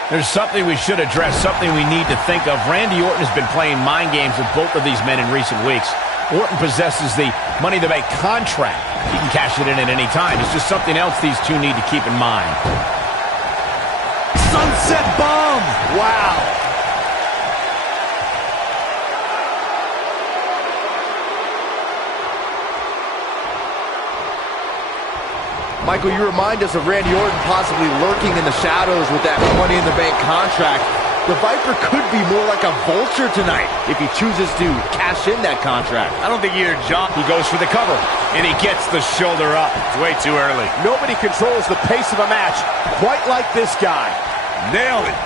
There's something we should address, something we need to think of. Randy Orton has been playing mind games with both of these men in recent weeks. Orton possesses the Money in the Bank contract. He can cash it in at any time. It's just something else these two need to keep in mind. Sunset bomb! Wow! Michael, you remind us of Randy Orton possibly lurking in the shadows with that Money in the Bank contract. The Viper could be more like a vulture tonight if he chooses to cash in that contract. I don't think either John... He goes for the cover, and he gets the shoulder up. It's way too early. Nobody controls the pace of a match quite like this guy. Nailed it.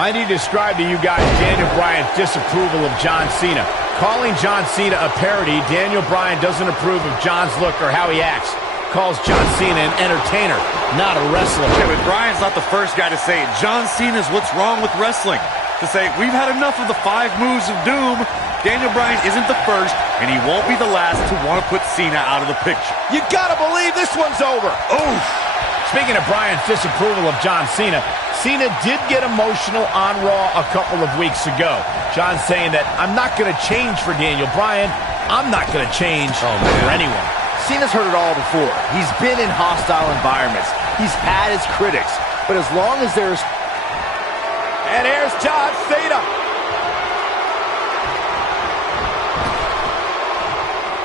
I need to describe to you guys Daniel Bryan's disapproval of John Cena. Calling John Cena a parody, Daniel Bryan doesn't approve of John's look or how he acts. Calls John Cena an entertainer, not a wrestler. Yeah, but Bryan's not the first guy to say it. John Cena's what's wrong with wrestling. To say, we've had enough of the 5 moves of doom. Daniel Bryan isn't the first, and he won't be the last to want to put Cena out of the picture. You gotta believe this one's over. Oof. Speaking of Bryan's disapproval of John Cena, Cena did get emotional on Raw a couple of weeks ago. John saying that, "I'm not going to change for Daniel Bryan. I'm not going to change for anyone." Cena's heard it all before. He's been in hostile environments. He's had his critics. But as long as there's... And here's John Cena.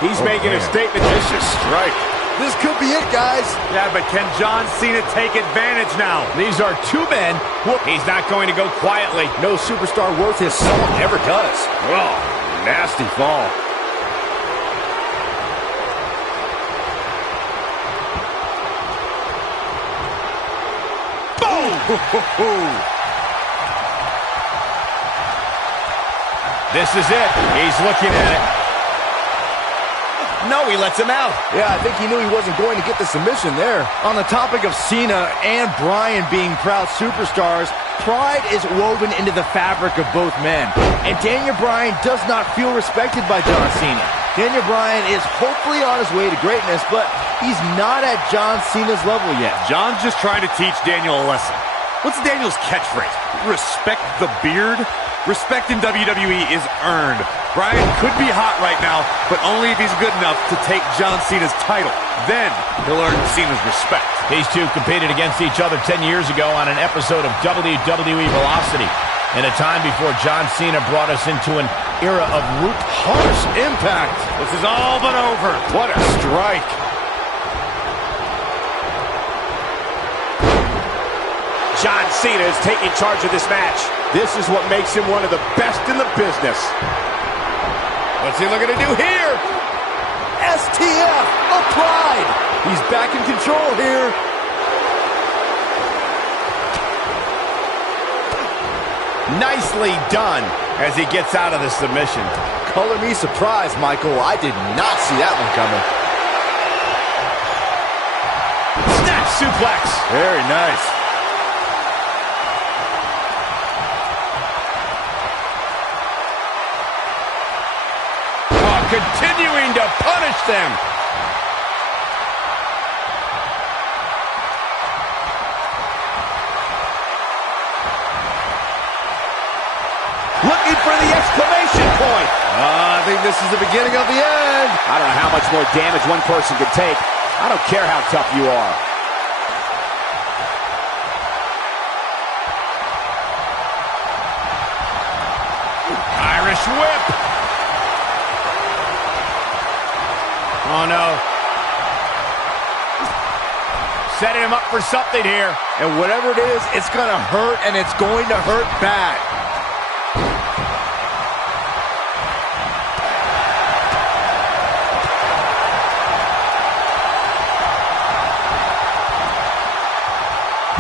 He's making a statement. Vicious strike. This could be it, guys. Yeah, but can John Cena take advantage now? These are two men who... He's not going to go quietly. No superstar worth his salt ever does. Oh, nasty fall. Boom! This is it. He's looking at it. No, he lets him out. Yeah, I think he knew he wasn't going to get the submission there. On the topic of Cena and Bryan being proud superstars, pride is woven into the fabric of both men. And Daniel Bryan does not feel respected by John Cena. Daniel Bryan is hopefully on his way to greatness, but he's not at John Cena's level yet. John's just trying to teach Daniel a lesson. What's Daniel's catchphrase? Respect the beard? Respect in WWE is earned. Bryan could be hot right now, but only if he's good enough to take John Cena's title. Then he'll earn Cena's respect. These two competed against each other 10 years ago on an episode of WWE Velocity, in a time before John Cena brought us into an era of harsh impact. This is all but over. What a strike. John Cena is taking charge of this match. This is what makes him one of the best in the business. What's he looking to do here? STF applied. He's back in control here. Nicely done as he gets out of the submission. Color me surprised, Michael. I did not see that one coming. Snap suplex. Very nice. Continuing to punish them. Looking for the exclamation point. I think this is the beginning of the end. I don't know how much more damage one person could take. I don't care how tough you are. Irish whip. Oh, no. Setting him up for something here. And whatever it is, it's going to hurt, and it's going to hurt bad.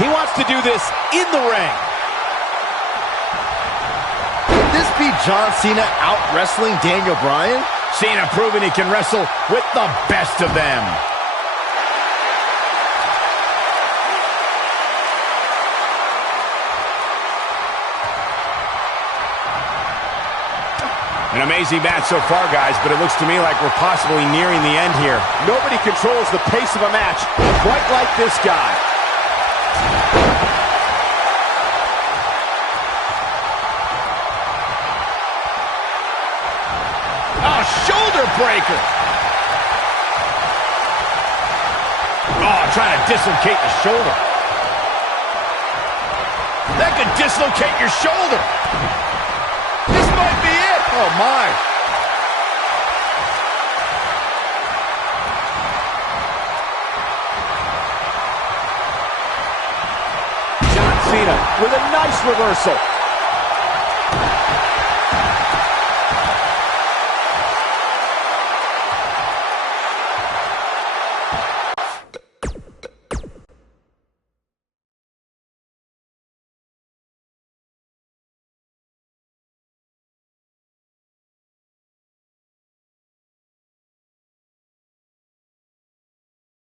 He wants to do this in the ring. Could this be John Cena out-wrestling Daniel Bryan? Cena proving he can wrestle with the best of them. An amazing match so far, guys, but it looks to me like we're possibly nearing the end here. Nobody controls the pace of a match quite like this guy. Shoulder breaker. Oh, trying to dislocate the shoulder. That could dislocate your shoulder. This might be it. Oh, my. John Cena with a nice reversal.